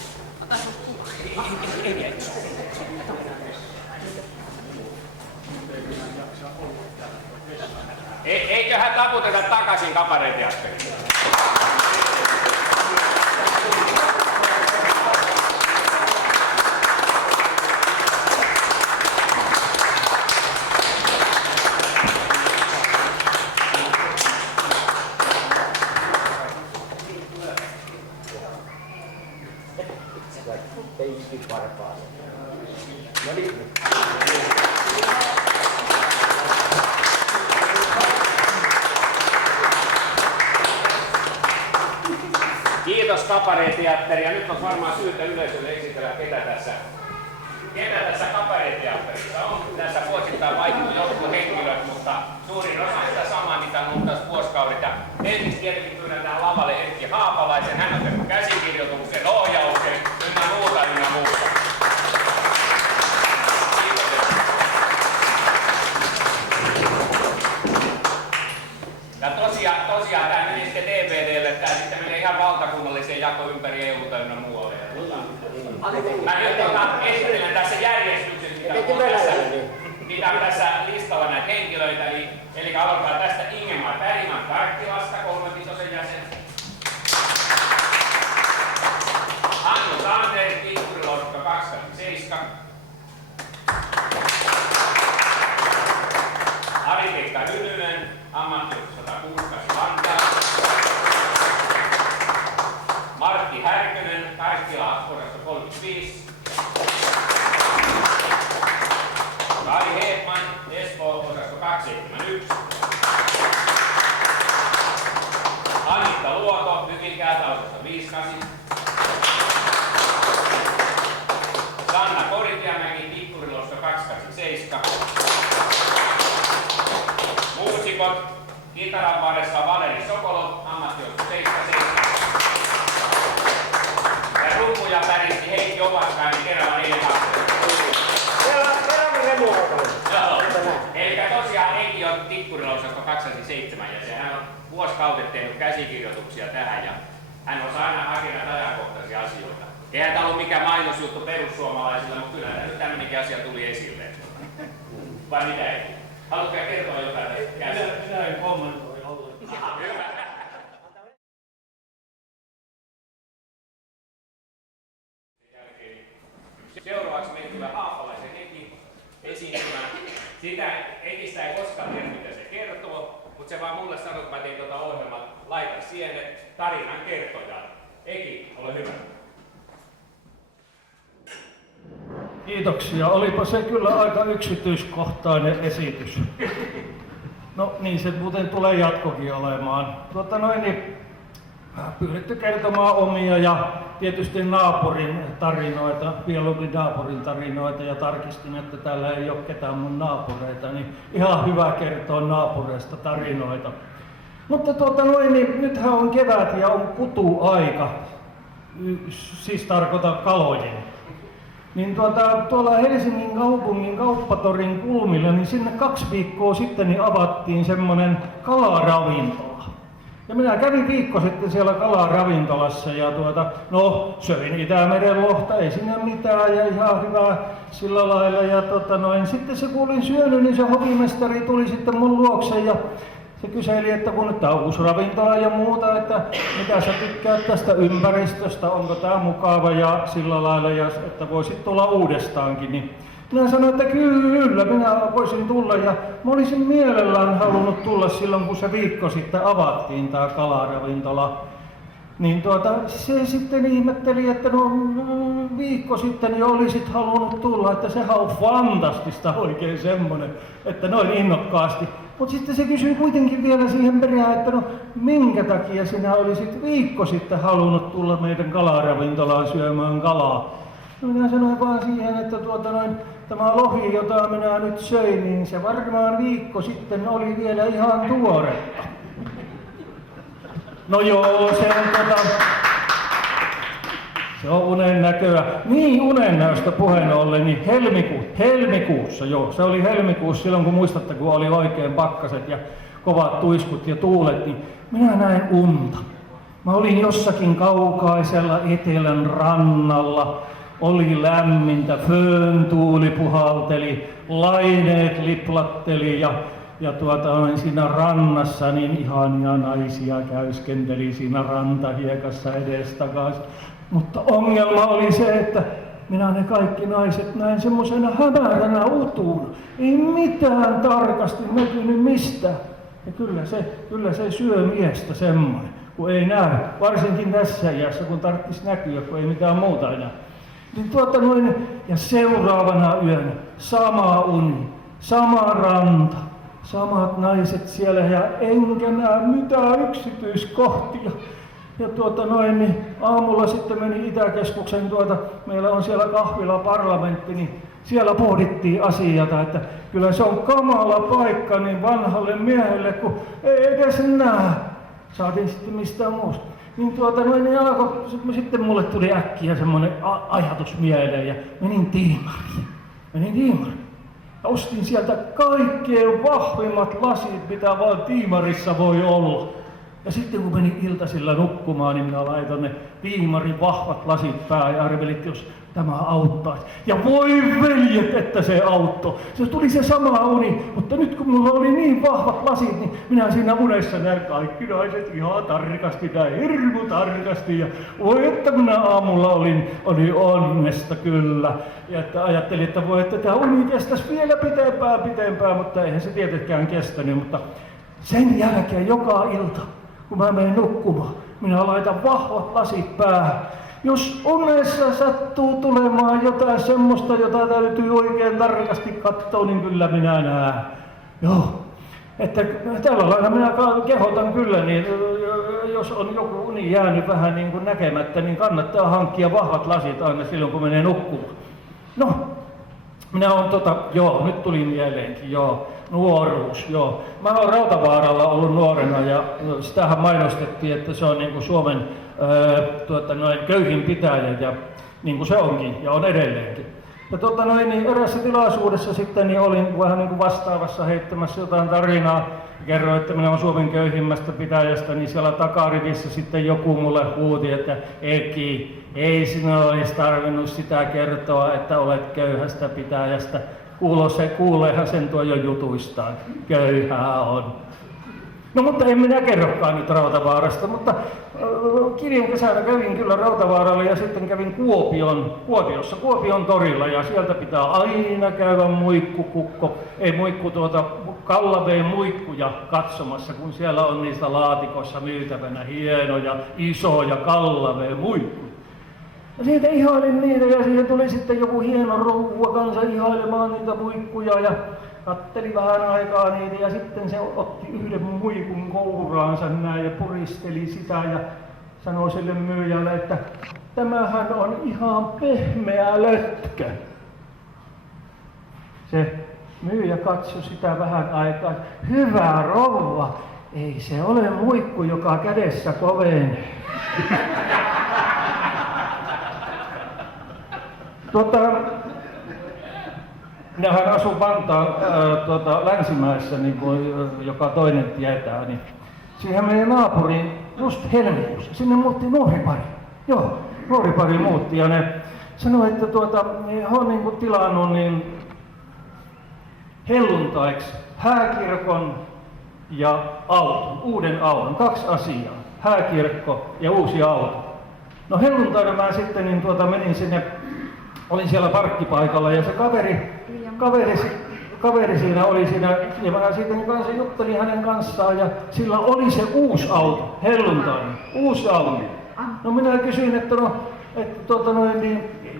Ota sun kuva. Eiköhän taputeta takaisin kabareteatteriin. Kiitos kabareteatteri, ja nyt on varmaan syytä yleisölle esitellä, ketä tässä kabareteatterissa on. Tässä vuosittain vaihtuu jotkut henkilöt, mutta suurin osa on sitä samaa, mitä on ollut tässä vuosikaudet. Ja ensiksi tietenkin pyydän tähän lavalle Erkki Haapalaisen, hän on tehnyt käsikirjoituksen, ohjauksen, ynnä muuta. Ja tosiaan tämä menee sitten DVDlle, tämä sitten menee ihan valtakunnalliseen jako ympäri EU:ta ynnä muualle. Mä nyt esittelen tässä järjestyksessä, mitä on tässä listalla näitä henkilöitä. Eli aloitetaan tästä Ingemar Bergman Karkkilasta, 35 jäsen. Hannu Sanders, Tikkurilouska 27. Ari-Pekka Hynynen, ammattiosuus 168 Vantaa. Martti Härkönen, Karkkila osasto 35. Kari Hedman, Espoo osasto 271. Anitta Luoto, Mykinkäältä osasto 58. Sanna Koritiamäki, Tikkurilouska 287. Muusikot, kitaran varressa Valeri Sokolov, ammattiosuus 77. Ja rumpuja päristi Heikki Opaskainen Kerava 42. Eli tosiaan Heikki on Tikkurilousasto 207 ja hän on vuosikaudet tehnyt käsikirjoituksia tähän ja hän osaa aina hakea ajankohtaisia asioita. Eihän tämä ollut mikään mainosjuttu perussuomalaisilla, mutta kyllä nyt tämmöinenkin asia tuli esille. Vai mitä ei? Haluatko kertoa jotain tästä käsiä? Minä en kommentoi ollenkaan. Hyvä. Seuraavaksi meillä tulee Haapalaisen Eki esiintymään. Ekistä ei koskaan tiedä, mitä se kertoo, mutta se vaan mulle sanoi, että mä tein tuota ohjelmaa Laita sienet tarinan kertojaan. Eki, ole hyvä. Kiitoksia. Olipa se kyllä aika yksityiskohtainen esitys. No niin se muuten tulee jatkokin olemaan. Pyydetty kertomaan omia ja tietysti naapurin tarinoita, biologin naapurin tarinoita ja tarkistin, että täällä ei ole ketään mun naapureita, niin ihan hyvä kertoa naapureista tarinoita. Mutta nythän on kevät ja on kutuaika, siis tarkoitan kalojen. Niin tuolla Helsingin kaupungin kauppatorin kulmilla, niin sinne 2 viikkoa sitten niin avattiin semmonen kalaravintola. Ja minä kävin viikko sitten siellä kalaravintolassa ja söin Itämeren lohta, ei siinä mitään ja ihan hyvää sillä lailla. Ja sitten se kun olin syönyt, niin se hovimestari tuli sitten mun luokse ja se kyseli, että kun nyt tää on uusi ravintola ja muuta, että mitä sä tykkäät tästä ympäristöstä, onko tää mukava ja sillä lailla, ja että voisit tulla uudestaankin. Niin minä sanoin, että kyllä, minä voisin tulla ja mä olisin mielellään halunnut tulla silloin, kun se viikko sitten avattiin tää kalaravintola. Niin se sitten ihmetteli, että no viikko sitten jo olisit halunnut tulla, että sehän on fantastista oikein semmonen, että noin innokkaasti. Mutta sitten se kysyi kuitenkin vielä siihen perään, että no minkä takia sinä olisit viikko sitten halunnut tulla meidän kalaravintolaan syömään kalaa. No minä sanoin vaan siihen, että tämä lohi, jota minä nyt söin, niin se varmaan viikko sitten oli vielä ihan tuoretta. No joo, se on unen näköä. Niin, unen näöstä puheen ollen, niin helmikuussa, joo, se oli helmikuussa silloin, kun muistatte, kun oli oikein pakkaset ja kovat tuiskut ja tuulet, niin minä näin unta. Mä olin jossakin kaukaisella etelän rannalla, oli lämmintä, fööntuuli puhalteli, laineet liplatteli ja siinä rannassa niin ihania naisia käyskenteli siinä rantahiekassa edestakaisin. Mutta ongelma oli se, että minä ne kaikki naiset näin semmosena hämäränä utuun. Ei mitään tarkasti näkynyt mistään. Ja kyllä se syö miestä semmoinen, kun ei näy. Varsinkin tässä iässä, kun tarvitsisi näkyä, kun ei mitään muuta enää. Niin ja seuraavana yönä sama uni, sama ranta, samat naiset siellä ja enkä näe mitään yksityiskohtia. Ja niin aamulla sitten meni Itäkeskuksen, meillä on siellä kahvila parlamentti, niin siellä pohdittiin asiaa, että kyllä se on kamala paikka niin vanhalle miehelle, kun ei edes näe. Saatiin sitten mistään muusta. Niin sitten mulle tuli äkkiä semmoinen ajatus mieleen ja menin tiimariin. Ja ostin sieltä kaikkein vahvimmat lasit, mitä vaan tiimarissa voi olla. Ja sitten kun menin iltasilla nukkumaan, niin minä laitoin ne tiimarin vahvat lasit päälle ja arvelin, että jos tämä auttaisi. Ja voi veljet, että se auttoi. Se tuli se sama uni, mutta nyt kun mulla oli niin vahvat lasit, niin minä siinä unessa näin kaikki naiset ihan tarkasti, hirmu tarkasti. Ja voi, että minä aamulla olin onnesta kyllä. Ja että ajattelin, että voi, että tämä uni kestäisi vielä pitempään, mutta eihän se tietenkään kestänyt. Mutta sen jälkeen joka ilta, kun mä menen nukkumaan, minä laitan vahvat lasit päähän. Jos unessa sattuu tulemaan jotain semmoista, jota täytyy oikein tarkasti katsoa, niin kyllä minä näen. Joo. Että tällä lailla minä kehotan kyllä, niin jos on joku uni jäänyt vähän niin kuin näkemättä, niin kannattaa hankkia vahvat lasit aina silloin, kun menee nukkumaan. No, minä olen nyt tuli mieleenkin, nuoruus, Mä olen Rautavaaralla ollut nuorena ja sitähän mainostettiin, että se on niin kuin Suomen köyhin pitäjä ja niin kuin se onkin ja on edelleenkin. Ja niin erässä tilaisuudessa sitten niin olin vähän niin kuin vastaavassa heittämässä jotain tarinaa. Kerroin, että minä olen Suomen köyhimmästä pitäjästä, niin siellä takarivissä sitten joku mulle huuti, että Eki, ei sinä olisi tarvinnut sitä kertoa, että olet köyhästä pitäjästä. Kuuleehan sen tuo jo jutuistaan. Köyhää on. No mutta en minä kerrokaan nyt Rautavaarasta, mutta kirjan kesänä kävin kyllä Rautavaaralla ja sitten kävin Kuopiossa Kuopion torilla ja sieltä pitää aina käydä Kallaveen muikkuja katsomassa, kun siellä on niistä laatikoissa myytävänä hienoja, isoja Kallaveen muikkuja. Ja siitä ihailin niitä ja siihen tuli sitten joku hieno rouva kanssa ihailemaan niitä muikkuja ja katteli vähän aikaa niitä ja sitten se otti yhden muikun kouraansa näin ja puristeli sitä ja sanoi sille myyjälle, että tämähän on ihan pehmeä lötkö. Se myyjä katsoi sitä vähän aikaa, hyvä rouva, ei se ole muikku, joka kädessä kovenee. Minähän asun Vantaan Länsimäessä, niin kuin joka toinen tietää, niin siihen meidän naapuriin just helmikuussa, sinne muutti nuori pari. Joo, nuori pari muutti ja ne sanoi, että he on niin kuin tilannut niin helluntaiksi hääkirkon ja auton, uuden auton, 2 asiaa, hääkirkko ja uusi auto. No helluntaina mä sitten niin menin sinne, olin siellä parkkipaikalla ja se kaveri siinä oli siinä, ja mä sitten kanssa juttelin hänen kanssaan ja sillä oli se uusi auto, helluntaina, uusi auto. No minä kysyin, että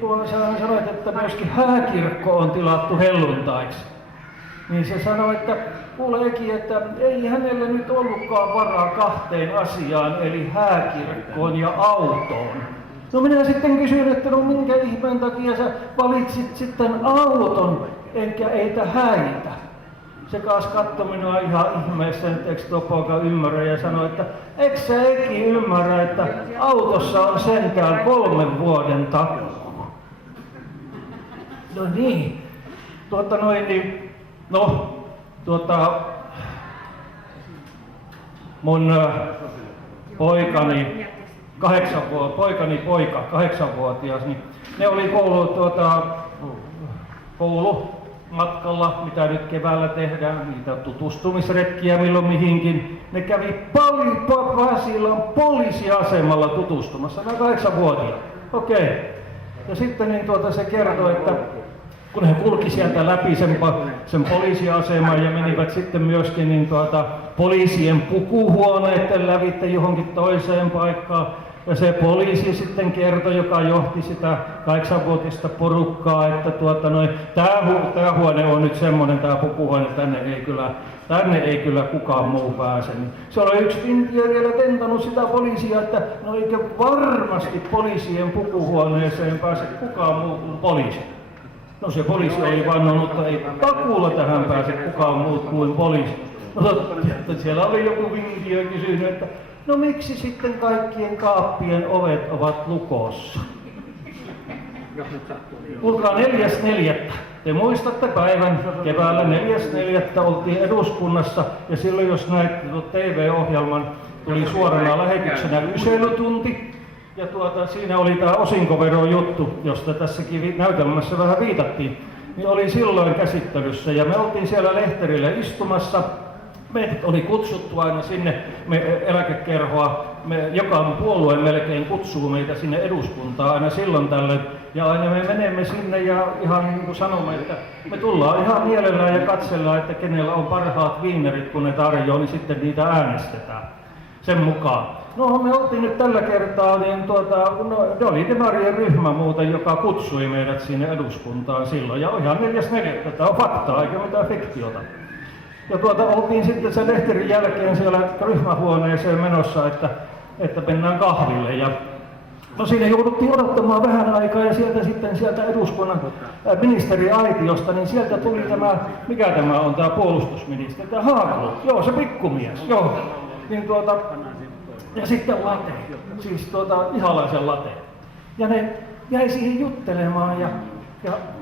kun sä sanoit, että myöskin hääkirkko on tilattu helluntaiksi, niin se sanoi, että kuuleekin, että ei hänellä nyt ollutkaan varaa 2 asiaan, eli hääkirkkoon ja autoon. No minä sitten kysyin, että no minkä ihmeen takia sä valitsit sitten auton, enkä eitä häitä. Se kaas katsoi minua ihan ihmeessä, että eikö tuo poika ymmärrä ja sanoi, että eikö sä Eki ymmärrä, että autossa on sentään 3 vuoden takuu. No niin, mun poikani poikani poika, 8-vuotias, niin ne oli koulumatkalla, mitä nyt keväällä tehdään, niitä tutustumisretkiä milloin mihinkin. Ne kävi Pasilan poliisiasemalla tutustumassa, nämä 8-vuotiaat. Okei. Ja sitten niin se kertoi, että kun he kulki sieltä läpi sen poliisiaseman ja menivät sitten myöskin niin poliisien pukuhuoneiden lävitte johonkin toiseen paikkaan. Ja se poliisi sitten kertoi, joka johti sitä 8-vuotista porukkaa, että tämä huone on nyt semmoinen, tämä pukuhuone, tänne ei kyllä kukaan muu pääse. Niin se oli yksi intiö vielä tentannut sitä poliisia, että no eikö varmasti poliisien pukuhuoneeseen pääse kukaan muu kuin poliisi. No se poliisi oli vannonut, että ei takuulla tähän pääse kukaan muut kuin poliisi. No siellä oli joku intiö kysynyt, että no miksi sitten kaikkien kaappien ovet ovat lukossa? Kuulkaa 4.4. Te muistatte päivän keväällä 4.4. oltiin eduskunnassa ja silloin jos näitte TV-ohjelman, tuli suorana lähetyksenä kyselytunti. Ja siinä oli tämä osinkoverojuttu, josta tässäkin näytelmässä vähän viitattiin, niin oli silloin käsittelyssä ja me oltiin siellä lehterillä istumassa. Meidät oli kutsuttu aina sinne, eläkekerhoa, joka puolue melkein kutsuu meitä sinne eduskuntaan aina silloin tällöin. Ja aina me menemme sinne ja ihan niin kuin sanomme, että me tullaan ihan mielellään ja katsellaan, että kenellä on parhaat viinerit, kun ne tarjoaa, niin sitten niitä äänestetään sen mukaan. No me oltiin nyt tällä kertaa, niin ne oli demarien ryhmä muuten, joka kutsui meidät sinne eduskuntaan silloin. Ja ihan 4.4. Tämä on faktaa, eikä mitään fiktiota. Ja oltiin sitten sen lehterin jälkeen siellä ryhmähuoneeseen menossa, että mennään kahville. Ja no siinä jouduttiin odottamaan vähän aikaa ja sieltä eduskunnan ministeriaitiosta, niin sieltä tuli mikä tämä on, tämä puolustusministeri, tämä Haglund, joo se pikkumies, joo. Niin ja sitten late, siis Ihalaisen late. Ja ne jäi siihen juttelemaan ja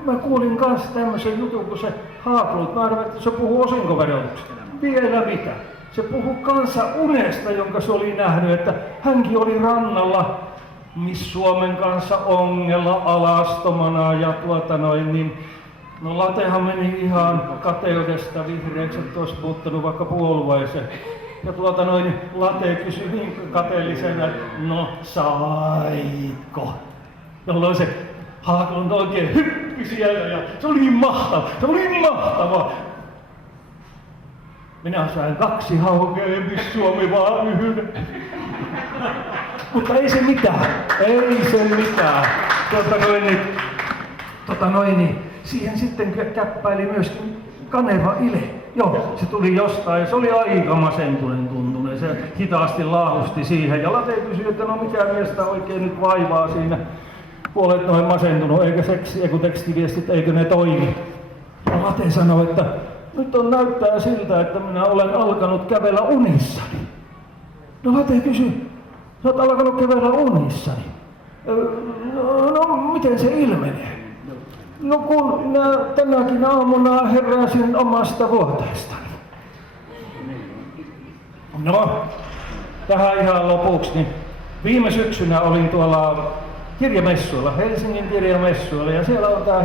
mä kuulin kanssa tämmöisen jutun, kun se Haglund, mä arvoin, että se puhuu osinkoverotuksesta. Vielä mitä? Se puhuu kanssa unesta, jonka se oli nähnyt, että hänkin oli rannalla Miss Suomen kanssa ongella alastomana ja no latehan meni ihan kateudesta vihreäksi, että olisi muuttanut vaikka puolueeseen. Ja late kysyi niin kateellisena, no saitko? Jolloin se Haglund oikein hyppi siellä ja se oli mahtava. Minä sain 2 haukea, Miss Suomi vaan yhden. Mutta ei se mitään. Siihen sitten käppäili myöskin Kaneva Ile. Joo, se tuli jostain ja se oli aika masentuneen tuntunen. Se hitaasti laahusti siihen ja late kysyi, että no mikä miestä oikein nyt vaivaa siinä. Puolet noin masentunut, eikä tekstiviestit, eikö ne toimi. Ja late sanoi, että nyt näyttää siltä, että minä olen alkanut kävellä unissani. No late kysyi, sä oot alkanut kävellä unissani. No miten se ilmenee? No kun tänäkin aamuna heräsin omasta vuoteestani. No, tähän ihan lopuksi, niin viime syksynä olin tuolla kirjamessuilla, Helsingin kirjamessuilla, ja siellä on tää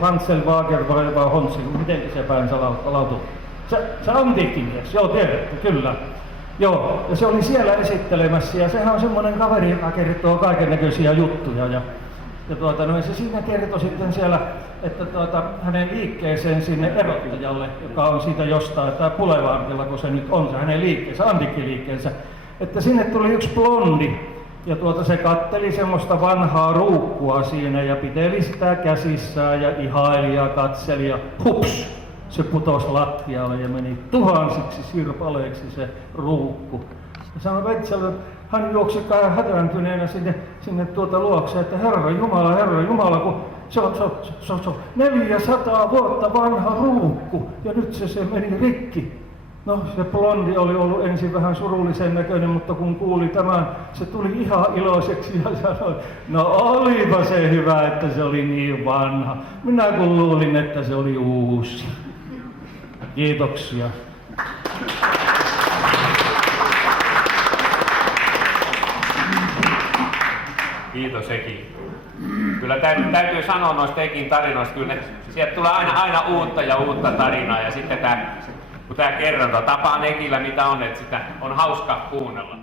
Hansel Wager vai Honsel, mitenkin se päänsä lautuu? Se antiikkimies, joo tiedätte, kyllä. Joo, ja se oli siellä esittelemässä, ja sehän on semmoinen kaveri, joka kertoo kaikennäköisiä juttuja. Ja se siinä kertoi sitten siellä, että hänen liikkeeseen sinne erottajalle, joka on siitä jostain, tai Boulevardilla, kun se nyt on se hänen liikkeensä, antiikkiliikkeensä, että sinne tuli yksi blondi, ja se katteli semmoista vanhaa ruukkua siinä ja piteli sitä käsissään ja ihaili ja katseli ja hups! Se putosi lattialle ja meni tuhansiksi sirpaleeksi se ruukku. Ja sanoi Vetsälä, hän juoksi hätääntyneenä sinne luokse, että Herra Jumala, kun se on 400 vuotta vanha ruukku ja nyt se meni rikki. No se blondi oli ollut ensin vähän surullisen näköinen, mutta kun kuuli tämän, se tuli ihan iloiseksi ja sanoi, no olipa se hyvä, että se oli niin vanha. Minä kun luulin, että se oli uusi. Kiitoksia. Kiitos Eki. Kyllä täytyy sanoa noista Ekin tarinoista, kyllä sieltä tulee aina uutta ja uutta tarinaa ja sitten kun tämä kerronta tapaan Ekillä mitä on, että sitä on hauska kuunnella.